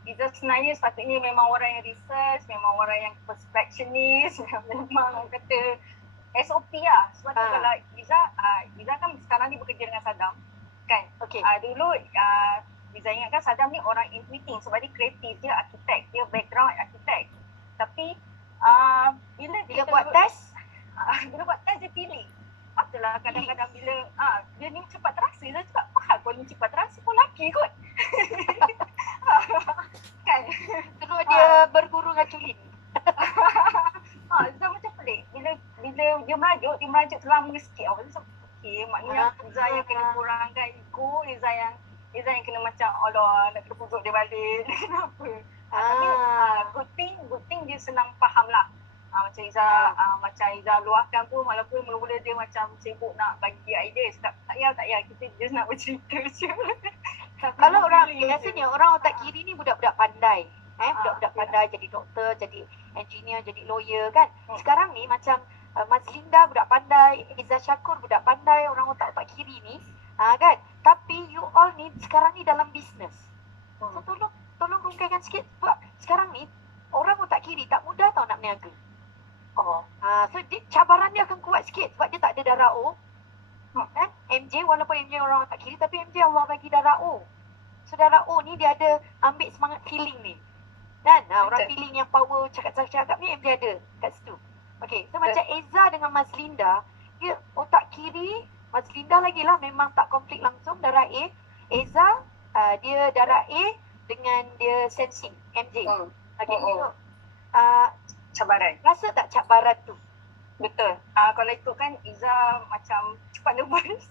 Izzah sebenarnya sepatutnya memang orang yang research, memang orang yang perfectionist, memang orang kata SOP lah. Sebab tu kalau Izzah kan sekarang ni bekerja dengan Saddam kan. Okay. Dulu Izzah ingatkan Sadam ni orang in meeting sebab dia kreatif, dia arkitek, dia background arkitek. Tapi bila buat test, bila buat test dia pilih. Itulah kadang-kadang bila dia ni cepat terasa, dia cakap faham kau ni cepat terasa, kau laki kot. Kan? terus dia berguru dengan Culin. Izzah macam pelik. Bila dia merajuk terlama sikit. Awak macam okey, maknanya Izzah yang kena kurangkan ego, Izzah yang kena macam Allah nak kena pujuk dia balik. Kenapa? Tapi good thing dia senang faham lah. Macam Izzah luahkan pun walaupun mula-mula dia macam sibuk nak bagi idea. Cakap tak payah, kita just nak bercerita je. Kalau orang biasanya orang otak kiri ni budak-budak pandai. Budak-budak pandai jadi doktor, jadi engineer, jadi lawyer kan. Sekarang ni macam Mas Linda budak pandai, Izzah Syakur budak pandai, orang otak-otak kiri ni kan. Tapi you all ni sekarang ni dalam bisnes. So tolong rungkaikan sikit sebab sekarang ni orang otak kiri tak mudah tau nak berniaga. So cabaran dia akan kuat sikit sebab dia tak ada darah O. Kan? MJ walaupun MJ orang otak kiri tapi MJ Allah bagi darah O. So darah O ni dia ada ambil semangat feeling ni. Kan? Orang feeling yang power cakap-cakap ni MJ ada kat situ. Okay, so macam Eza dengan Mas Linda, dia otak kiri, Mas Linda lagi lah memang tak konflik langsung darah A. Eza dia darah A dengan dia sensing MJ. Okay, so cabaran. Rasa tak cabaran tu? Betul. Kalau ikut kan Izzah macam cepat nervous.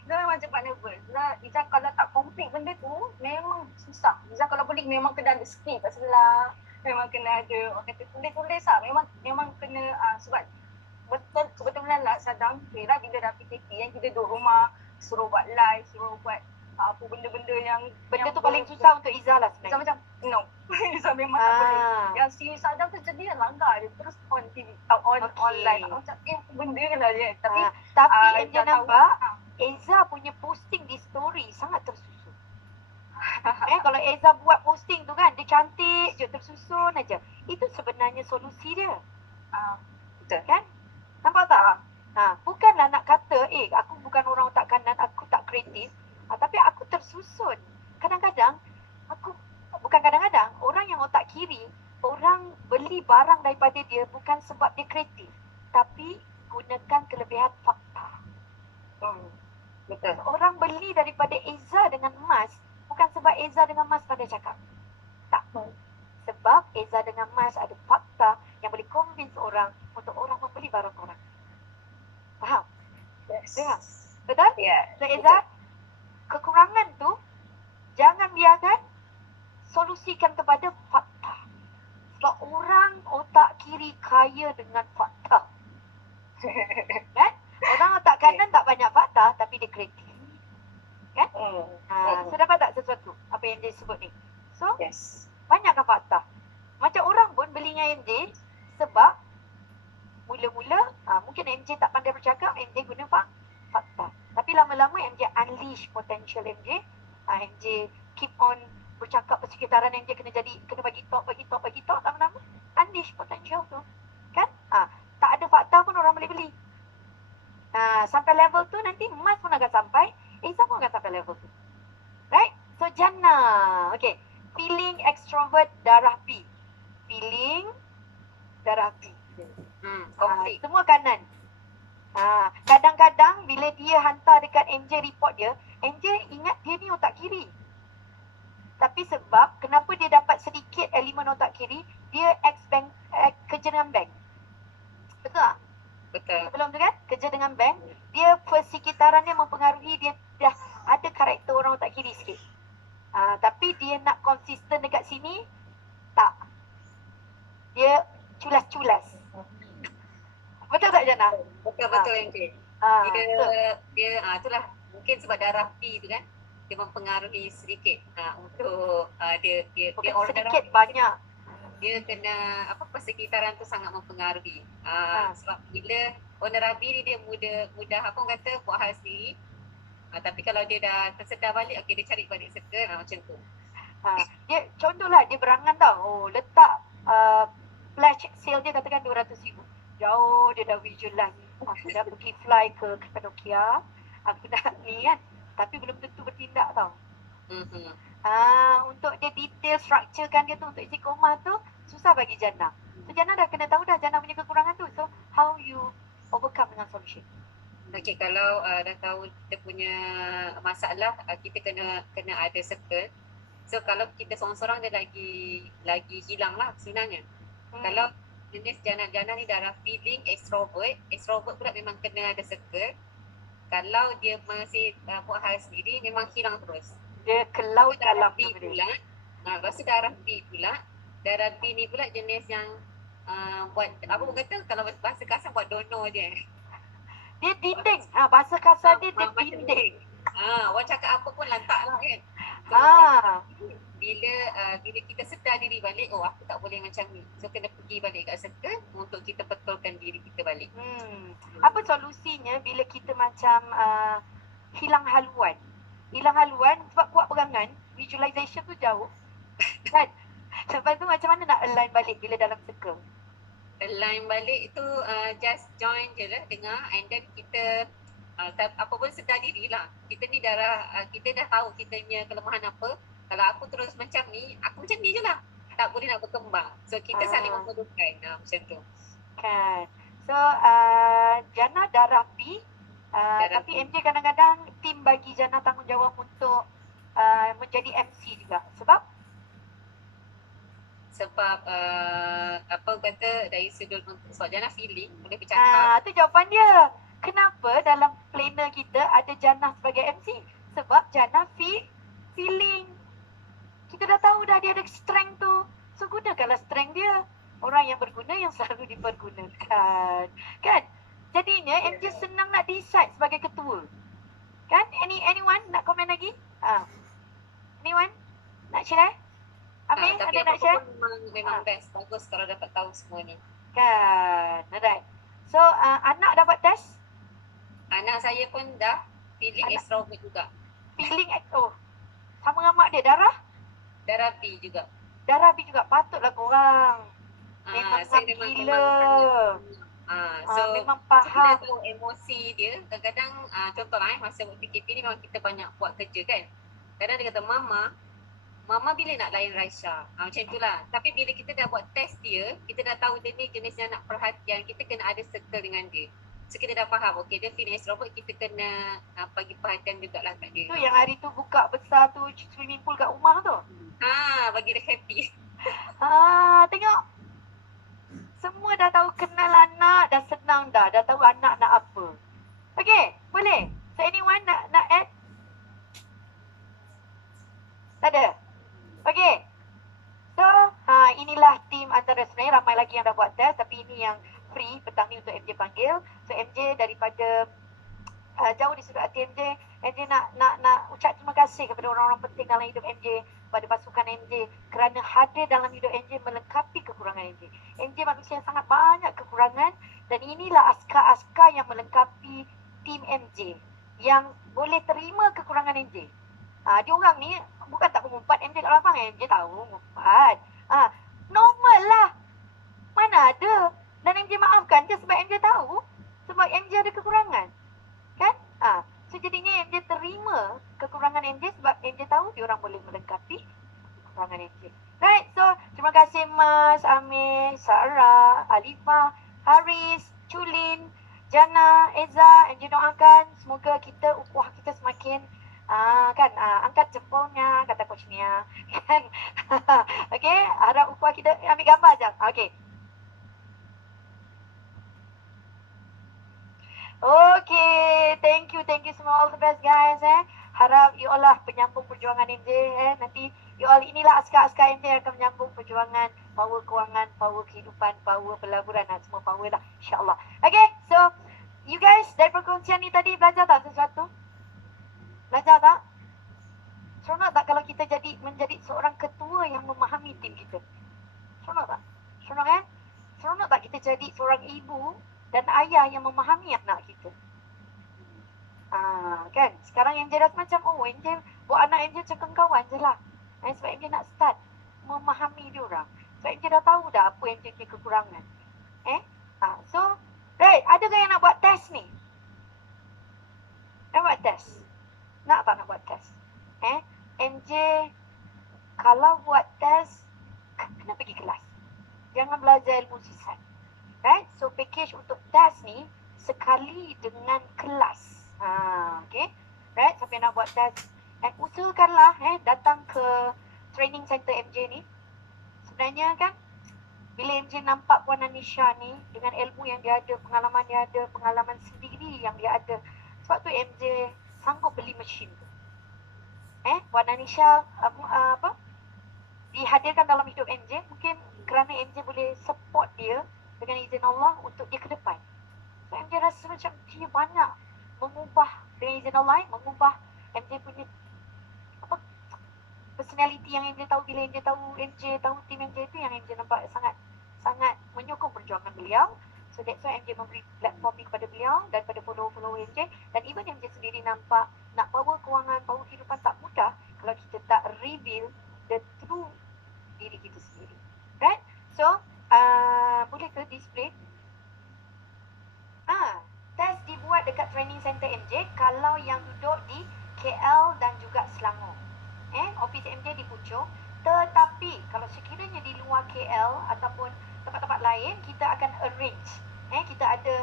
Izzah memang cepat nervous. Izzah kalau tak complete benda tu memang susah. Izzah kalau boleh memang kena ada skrip kat sebelah. Memang kena ada orang kata tulis-tulis lah. Memang kena sebab kebetulan lah Sadam kira bila dah PKP yang kita duduk rumah suruh buat live, suruh buat apa benda-benda yang tu paling susah untuk Izzah lah sebenarnya. Izzah macam no. Izzah memang tak boleh. Yang si Sadam tu jadi yang langgar dia terus on TV, online. Macam benda lah dia. Tapi MJ nampak Eza punya posting di story sangat tersusun. Kalau Eza buat posting tu kan dia cantik je, tersusun aja. Itu sebenarnya solusi dia. Betul. Kan? Nampak tak? Bukanlah nak kata aku bukan orang otak kanan, aku tak kreatif. Tapi aku tersusun. Kadang-kadang orang yang otak kiri, orang beli barang daripada dia bukan sebab dia kreatif, tapi gunakan kelebihan fakta. Betul. Orang beli daripada Eza dengan Mas bukan sebab Eza dengan Mas pandai cakap. Tak. Sebab Eza dengan Mas ada fakta yang boleh convince orang untuk orang membeli barang orang. Faham? Yes. Faham? Betul? Ya. So Eza, kekurangan tu jangan biarkan, solusikan kepada fakta. Sebab orang otak kiri kaya dengan fakta. Kan? Orang otak kanan tak banyak fakta tapi dia kreatif. Kan? So dapat tak sesuatu apa yang dia sebut ni? So yes. Banyakkan fakta. Macam orang pun belinya MJ sebab mula-mula mungkin MJ tak pandai bercakap, MJ guna fakta. Tapi lama-lama MJ unleash potential MJ. MJ keep on bercakap persekitaran, MJ kena bagi talk lama-lama unleash potential tu. Kan? Tak ada fakta pun orang boleh beli. Sampai level tu nanti Mas pun akan sampai, Eza pun akan sampai level tu. Right? So Jannah. Okay. Feeling extrovert darah B. Feeling darah B. Semua kanan. Kadang-kadang bila dia hantar dekat MJ report dia, MJ ingat dia ni otak kiri. Tapi sebab kenapa dia dapat sedikit elemen otak kiri, dia ex-bank, kerja dengan bank. Betul tak? Betul. Sebelum tu kan, kerja dengan bank, dia persekitaran dia mempengaruhi, dia dah ada karakter orang otak kiri sikit. Tapi dia nak konsisten dekat sini, tak. Dia culas-culas. Betul tak Jannah? Betul MJ. Dia itulah mungkin sebab darah P tu kan, dia mempengaruhi sedikit untuk dia orang sedikit darah banyak. Dia kena persekitaran tu sangat mempengaruhi. Sebab bila orang darah B ni dia mudah apa orang kata buat hal sendiri. Tapi kalau dia dah tersedar balik, okey dia cari balik circle macam tu. Dia contohlah dia berangan tau. Letak flash sale dia katakan 200,000. Jauh dia dah visualize. Aku dah pergi fly ke Cappadocia. Aku dah ni kan. Tapi belum tentu bertindak tau. Untuk dia detail structurekan dia tu untuk istiqomah tu susah bagi Jannah. So Jannah dah kena tahu dah Jannah punya kekurangan tu. So how you overcome dengan solution? Okey, kalau dah tahu kita punya masalah, kita kena ada circle. So kalau kita seorang-seorang dia lagi hilang lah sebenarnya. Kalau jenis Jannah ni darah feeling extrovert pula memang kena ada circle. Kalau dia masih buat hal sendiri memang hilang terus. Dia ke laut dalam B pula. Lepas tu darah B pula. Darah B ni pula jenis yang buat apa orang kata kalau bahasa kasar buat dono je. Dia dinding. Bahasa kasar dia dinding. Orang cakap apa pun lantak lah kan. So, bila kita sedar diri balik, oh aku tak boleh macam ni. So kena pergi balik kat circle untuk kita betulkan diri kita balik. Apa solusinya bila kita macam hilang haluan? Hilang haluan sebab buat pegangan, visualization tu jauh. Kan? Lepas tu macam mana nak align balik bila dalam circle? Align balik tu just join je lah, dengar, and then kita apa pun sedar diri lah. Kita ni kita dah tahu kita punya kelemahan apa. Kalau aku terus macam ni, aku macam ni je lah. Tak boleh nak berkembang. So kita saling memerlukan macam tu. Kan. So Jannah darah B. Tapi MJ kadang-kadang tim bagi Jannah tanggungjawab untuk menjadi MC juga. Sebab apa kata dari sudut sebab Jannah feeling boleh bercakap. Tu jawapan dia. Kenapa dalam planner kita ada Jannah sebagai MC? Sebab Jannah feeling. Kita dah tahu dah dia ada strength tu. So gunakanlah strength dia. Orang yang berguna yang selalu dipergunakan. Kan? Jadinya MJ senang nak decide sebagai ketua. Kan? Anyone nak komen lagi? Anyone? Nak share? Amir, tapi ada nak share? Memang best. Bagus kalau dapat tahu semua ni. Kan? Alright. So anak dah buat test? Anak saya pun dah feeling extrovert juga. Feeling sama dengan mak dia. Darah B juga. Darah B juga. Patutlah korang. Memang saya gila. So memang faham. Kita tahu emosi dia. Kadang-kadang contohlah masa PKP ni memang kita banyak buat kerja kan. Kadang dia kata Mama bila nak layan Raisya? Macam itulah. Tapi bila kita dah buat test dia, kita dah tahu dia ni jenis yang nak perhatian, kita kena ada circle dengan dia. So kita dah faham, okay dia feeling extrovert, kita kena bagi perhatian jugalah kat dia. Tu yang hari tu buka besar tu swimming pool kat rumah tu. Bagi dia happy. Tengok. Semua dah tahu kenal anak, dah senang dah tahu anak nak apa. Okay, boleh? So anyone nak add? Tak ada? Okay. So, inilah team antara sebenarnya ramai lagi yang dah buat test tapi ini yang free petang ni untuk MJ panggil. So MJ daripada jauh di sudut hati MJ nak ucap terima kasih kepada orang-orang penting dalam hidup MJ, pada pasukan MJ kerana hadir dalam hidup MJ melengkapi kekurangan MJ. MJ manusia yang sangat banyak kekurangan dan inilah askar-askar yang melengkapi tim MJ yang boleh terima kekurangan MJ. Dia orang ni bukan tak mengumpat MJ kat lapang, MJ tahu mengumpat. Normal lah. Mana ada. Dan MJ maafkan je sebab MJ tahu. Sebab MJ ada kekurangan. Kan? So jadinya MJ terima kekurangan MJ sebab MJ tahu dia orang boleh melengkapi kekurangan MJ. Right, so terima kasih Mas, Amir, Sarah, Alifah, Haris, Chulin, Jannah, Eza. MJ doakan semoga ukhuwah kita semakin angkat jempolnya kata Coach Nia kan. Okay, harap ukhuwah kita ambil gambar je. Okay. Okay, thank you semua, all the best guys Harap you all lah penyambung perjuangan MJ nanti you all inilah askar-askar MJ yang akan menyambung perjuangan power kewangan, power kehidupan, power pelaburan semua power lah insyaAllah. Okay, so you guys dari perkongsian ni tadi belajar tak sesuatu? Belajar tak? Seronok tak kalau kita menjadi seorang ketua yang memahami tim kita? Seronok tak? Seronok kan? Seronok tak kita jadi seorang ibu dan ayah yang memahami anak kita? Kan? Sekarang MJ dah macam MJ buat anak MJ macam kawan je lah. Sebab MJ nak start memahami dia orang. Sebab MJ dah tahu dah apa MJ punya kekurangan. So, right, ada ke yang nak buat test ni? Nak buat test? Nak tak nak buat test? MJ package untuk test ni sekali dengan kelas. Okay. Right, siapa yang nak buat test, usahakanlah datang ke training center MJ ni. Sebenarnya kan, bila MJ nampak Puan Anisha ni dengan ilmu yang dia ada, pengalaman sendiri yang dia ada, sebab tu MJ sanggup beli mesin tu. Puan Anisha dihadirkan dalam hidup MJ mungkin kerana MJ boleh support dia dengan izin Allah untuk dia ke depan. So MJ rasa macam dia banyak mengubah dengan izin Allah, mengubah MJ punya personality yang MJ tahu. Bila MJ tahu tim MJ tu, yang MJ nampak sangat menyokong perjuangan beliau. So that's why MJ memberi platform ni kepada beliau dan pada follower MJ. Dan even MJ sendiri nampak nak bawa kewangan, bawa kehidupan tak mudah kalau kita tak reveal the true diri kita sendiri. Right? So, boleh ke display? Test dibuat dekat training center MJ kalau yang duduk di KL dan juga Selangor. Office MJ di Puchong. Tetapi kalau sekiranya di luar KL ataupun tempat-tempat lain, kita akan arrange. Kita ada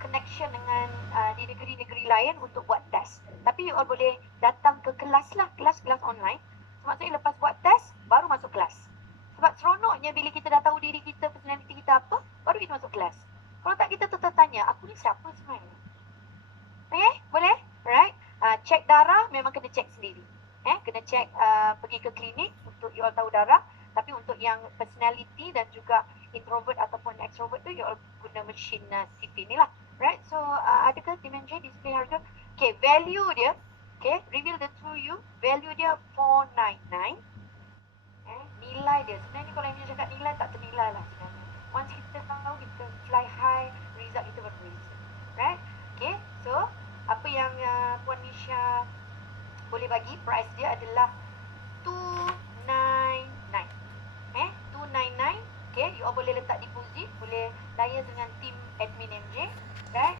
connection dengan di negeri-negeri lain untuk buat test. Tapi you all boleh datang ke kelas lah, kelas-kelas online. Maksudnya lepas buat test, baru masuk kelas. Sebab seronoknya bila kita dah tahu diri kita, personality kita apa, baru kita masuk kelas. Kalau tak, kita tertanya, aku ni siapa sebenarnya? Okay, boleh? Right? Cek darah memang kena cek sendiri. Kena cek, pergi ke klinik untuk you all tahu darah. Tapi untuk yang personality dan juga introvert ataupun extrovert tu, you all guna mesin CP ni lah. Right? So, adakah tim MJ display harga? Okay, value dia, okay, reveal the true you. Value dia 499. Nilai dia, sebenarnya kalau MJ cakap nilai, tak ternilai lah sebenarnya. Once kita tahu, kita fly high, result kita berbeza. Right? Okay, so apa yang Puan Nisha boleh bagi, price dia adalah 299. 299. Okay, you all boleh letak deposit, boleh liaise dengan tim admin MJ. Right?